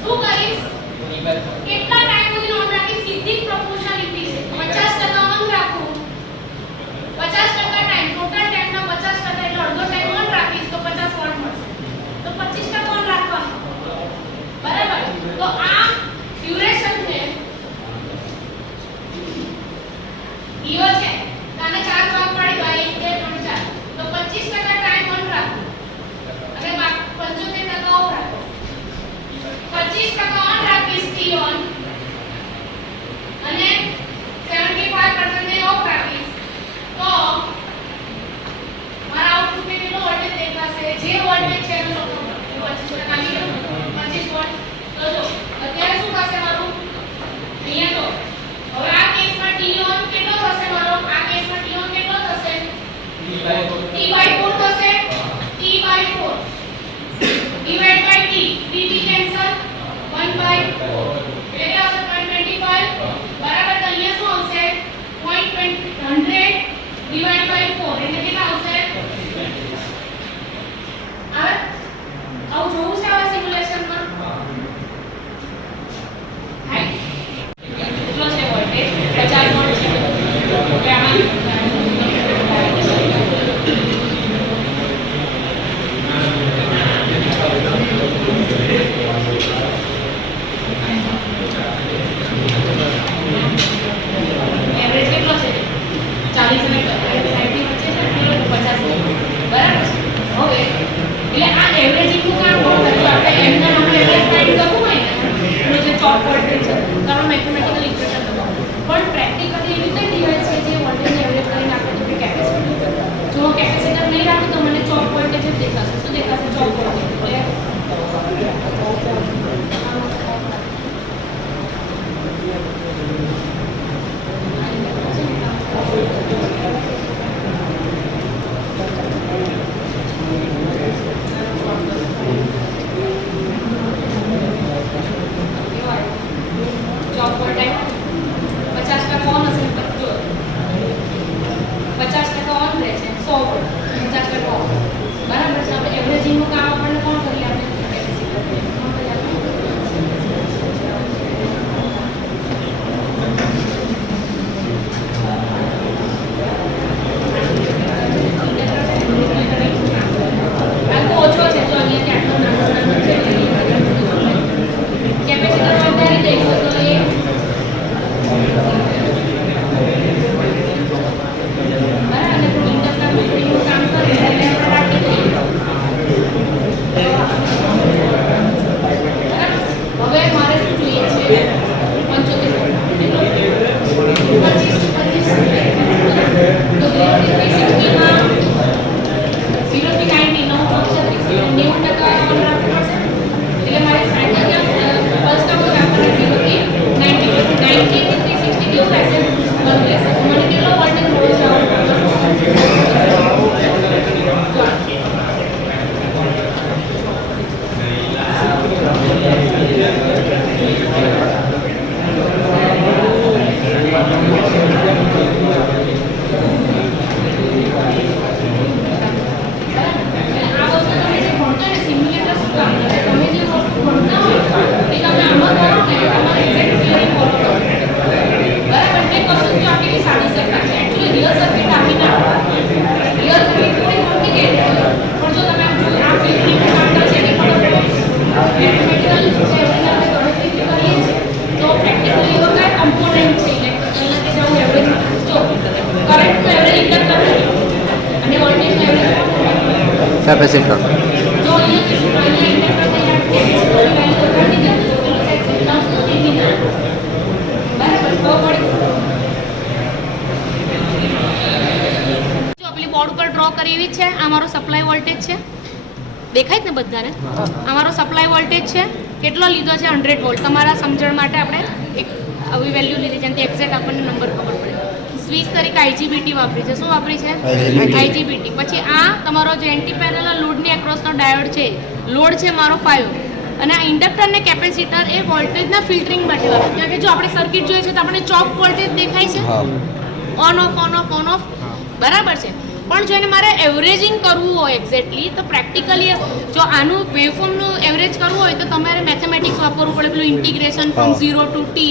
શું કરીશ? કેટલા ટાઈમ સુધી ઓન રાખી? સીધી પ્રોપોર્શનાલિટી છે. 50% ઓન રાખું, 50% ટાઈમ, ટોટલ ટાઈમનો 50% એટલે અડધો ટાઈમ ઓન રાખીશ તો 50 વોલ્ટ મળશે. તો 25% ઓન રાખવાનું. બરાબર, તો આ ડ્યુરેશન છે ઈઓ છે. આને 4 ભાગ પાડી દો, 1 2 3 4. તો T/4 થશે T/4 divide by T T cancel 1/4 એટલે કે આવશે 0.25 બરાબર. તો અહીંયા શું આવશે 0.100 ડિવાઇડ બાય 4 એટલે કેટલા આવશે આવે આવું જોવું છે આવા સિમ્યુલેશનમાં હાઈ કેટલો છે વોલ્ટેજ 50 વોલ્ટ છે એટલે આમાં એવરેજ કેટલો છે 40 અને 60 ની વચ્ચે છે 50 બરાબર છે. હવે એટલે આ એવરેજિંગ નું કામ કોણ કરશે આપણે એમના આપણે એવરેજ ફાઇન્ડ કરવું હોય ને એનો જે ચોક વોલ્ટેજ છે કારણ મેથમેટિકલ ઇક્વેશન પણ પ્રેક્ટિકલી એવી રીતે ડિવાઇસ છે જે વોલ્ટેજ એવરેજ કરીને આપણે થોડી કેપેસિટર જો કેપેસિટર નહીં રાખું તો મને ચોક વોલ્ટેજ જ દેખાશે. શું દેખાશે ચોક વોલ્ટેજ ચોક વોલ્ટેજ 50% ઓન હશે જો 50% ઓન રહે છે 100 વોલ્ટ 50% ઓફ બરાબર છે. આપણે એવરેજિંગ નું કામ આપણને કોણ કરી આપે કેપેસિટર કોણ કરી આપે આ તો ઓછો છે તો અહીંયા આટલો નાનો છે કેપેસિટર વધારી દઈશું તો એ બરાબર અને ઇન્ડક્ટર નું કામ કરે એટલે આપણે રાખી દઈએ બરાબર. હવે મારે શું જોઈએ છે 75 તો 360 માં 0 થી 90 9 36 90% ઓન રાખવું પડશે એટલે મારે 60 ફર્સ્ટ ઓફ ઓલ આપણે 0 થી 90 થી 360 કેવું રહેશે 1 રહેશે. તો મને કેટલો વોલ્ટેજ મળે છે કેપેસિટર બોર્ડ ઉપર ડ્રો કરેલી છે. આ મારો સપ્લાય વોલ્ટેજ છે દેખાય જ ને બધાને. આ મારો સપ્લાય વોલ્ટેજ છે કેટલો લીધો છે 100 વોલ્ટ. તમારા સમજણ માટે આપણે એક આવી વેલ્યુ લીધી જેનાથી એક્ઝેક્ટ આપણને નંબર ખબર પડે. સ્વિચ તરીકે આઈજીબીટી વાપરી છે. શું વાપરી છે આઈજીબીટી. પછી આ તમારો જે એન્ટી પેરેલલ લોડની એક્રોસનો ડાયોડ છે લોડ છે મારો 5 અને આ ઇન્ડક્ટર ને કેપેસિટર એ વોલ્ટેજના ફિલ્ટરિંગ માટે વાપરે. કારણ કે જો આપણે સર્કિટ જોઈએ છે તો આપણે ચોક વોલ્ટેજ દેખાય છે ઓન ઓફ બરાબર છે. પણ જો એને મારે એવરેજિંગ કરવું હોય એક્ઝેક્ટલી તો પ્રેક્ટિકલી જો આનું વેવફોર્મનું એવરેજ કરવું હોય તો તમારે મેથેમેટિક્સ વાપરવું પડે. પેલું ઇન્ટિગ્રેશન ફ્રોમ 0 ટુ t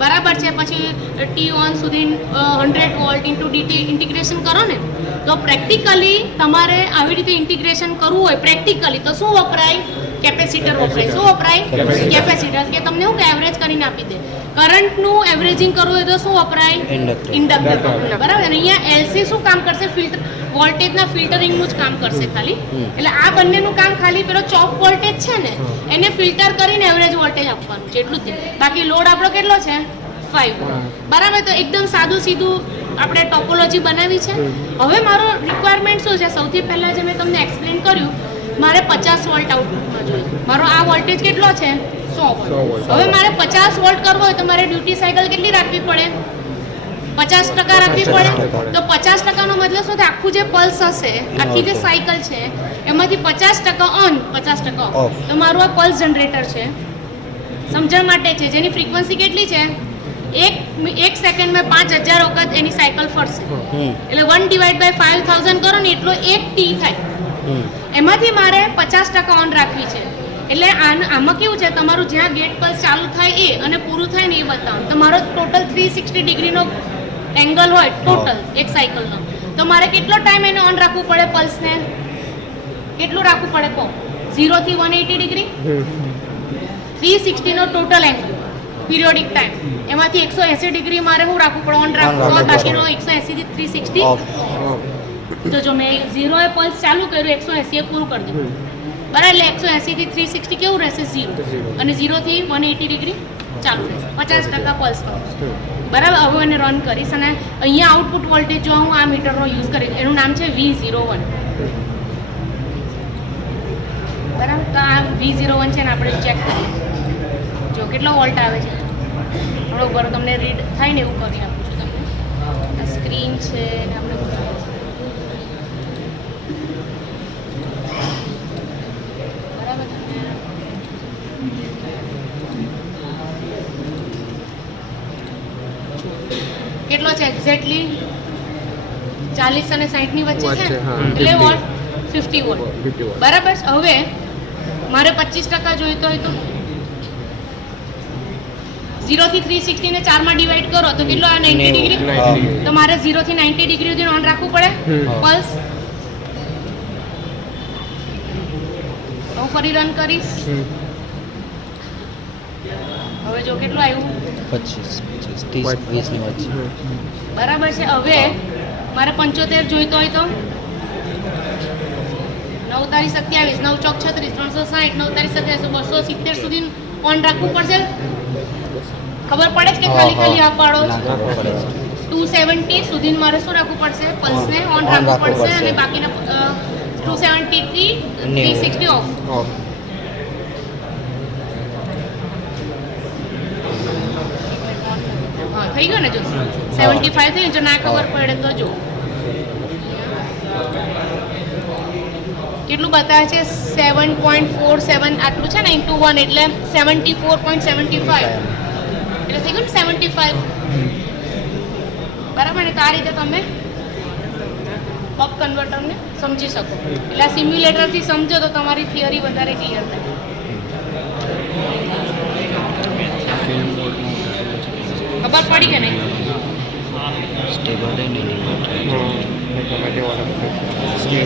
બરાબર છે. પછી T1 સુધી 100 વોલ્ટ ઇન્ટુ dt ઇન્ટિગ્રેશન કરો ને તો પ્રેક્ટિકલી તમારે આવી રીતે ઇન્ટિગ્રેશન કરવું હોય પ્રેક્ટિકલી તો શું વપરાય કેપેસિટર વપરાય. શું વપરાય કેપેસિટર કે તમને હું એવરેજ કરીને આપી દે. કરંટનું એવરેજિંગ કરવું હોય તો શું વપરાય ઇન્ડક્ટર બરાબર. અને અહીંયા એલસી શું કામ કરશે ફિલ્ટર વોલ્ટેજના ફિલ્ટરિંગનું જ કામ કરશે ખાલી. એટલે આ બંનેનું કામ ખાલી પેલો ચોક વોલ્ટેજ છે ને એને ફિલ્ટર કરીને એવરેજ વોલ્ટેજ આપવાનું છે એટલું જ. બાકી લોડ આપણો કેટલો છે 5 બરાબર. તો એકદમ સાદું સીધું આપણે ટોપોલોજી બનાવી છે. હવે મારો રિક્વાયરમેન્ટ શું છે સૌથી પહેલાં જે મેં તમને એક્સપ્લેન કર્યું મારે 50 વોલ્ટ આઉટપુટમાં જોઈએ. મારો આ વોલ્ટેજ કેટલો છે 100 વોલ્ટ. હવે મારે 50 વોલ્ટ કરવો હોય તો મારે ડ્યુટી સાયકલ કેટલી રાખવી પડે 50% રાખવી પડે. તો 50%નો મતલબ શું થાય? આખું જે પલ્સ હશે, આખી જે સાયકલ છે એમાંથી 50% ઓન, 50% ઓફ. તો મારું આ પલ્સ જનરેટર છે, સમજણ માટે છે, જેની ફ્રીક્વન્સી કેટલી છે? એક સેકન્ડમાં 5000 વખત એની સાયકલ ફરશે. એટલે 1/5000 કરો ને એટલો 1 ટી થાય. એમાંથી મારે 50% ઓન રાખવી છે. એટલે આમાં કેવું છે, તમારું જ્યાં ગેટ પલ્સ ચાલુ થાય એ અને પૂરું થાય ને એ બતાવો. તમારો ટોટલ 360 ડિગ્રીનો એંગલ હોય ટોટલ એક સાયકલનો, તો મારે કેટલો ટાઈમ એને ઓન રાખવું પડે? પલ્સને કેટલું રાખવું પડે? કહો. 0 થી 180 ડિગ્રી, 360 નો ટોટલ એંગલ, પિરિયોડિક ટાઈમ, એમાંથી 180 ડિગ્રી મારે શું રાખવું પડે? ઓન રાખવું. બાકીનો 180 થી 360 ઓફ. તો જો મેં 0 એ પલ્સ ચાલુ કર્યું, 180 એ પૂરું કરી દીધું, બરાબર. એટલે 180 થી 360 કેવું રહેશે? 0. અને 0 થી 180 ડિગ્રી ચાલુ રહેશે, 50% પલ્સ પર, બરાબર. હવે એને રન કરીશ અને અહીંયા આઉટપુટ વોલ્ટેજ જો હું આ મીટરનો યુઝ કરીશ, એનું નામ છે V01, બરાબર. તો આ V01 છે ને આપણે ચેક કરીએ. જો કેટલો વોલ્ટ આવે છે, થોડો ઉપર તમને રીડ થાય ને એવું કરી આપું છું તમને. આ સ્ક્રીન છે ને આપણે કેટલો છે એક્ઝેક્ટલી? 40 અને 60 ની વચ્ચે છે, એટલે વોલ્ટ 50 વોલ્ટ, બરાબર. હવે મારે 25% જોઈતો હોય તો 0 થી 360 ને 4 માં ડિવાઈડ કરો તો કેટલો? આ 90 ડિગ્રી. તો મારે 0 થી 90 ડિગ્રી સુધી ઓન રાખવું પડે પલ્સ. હું ફરી રન કરીશ. હવે જો કેટલું આવ્યું? 25, 30, 20 ની વચ્ચે. બરાબર છે. હવે મારે 75 જોઈતો હોય તો 9 તારીખ 27, 9 ચોક 36, 360, 9 તારીખ 27, 270 સુધી ઓન રાખવું પડશે. ખબર પડે છે કે ખાલી આ પાડો? 270 સુધી મારે શું રાખવું પડશે? પલ્સને ઓન રાખવું પડશે અને બાકીના 270 થી 360 ઓફ. થઈ ગયો ને? જો 75 થઈ, જો ના ખબર પડે તો જો કેટલું બતાવે છે? 7.47 આટલું છે ને, ઇન્ટુ 1 એટલે 74.75, એટલે થઈ ગયું ને 75, બરાબર ને? તો આ રીતે તમે બક કન્વર્ટરને સમજી શકો. એટલે આ સિમ્યુલેટરથી સમજો તો તમારી થિયરી વધારે ક્લિયર થાય. ખબર પડી કે નહીં? સ્ટેબલ નહીં.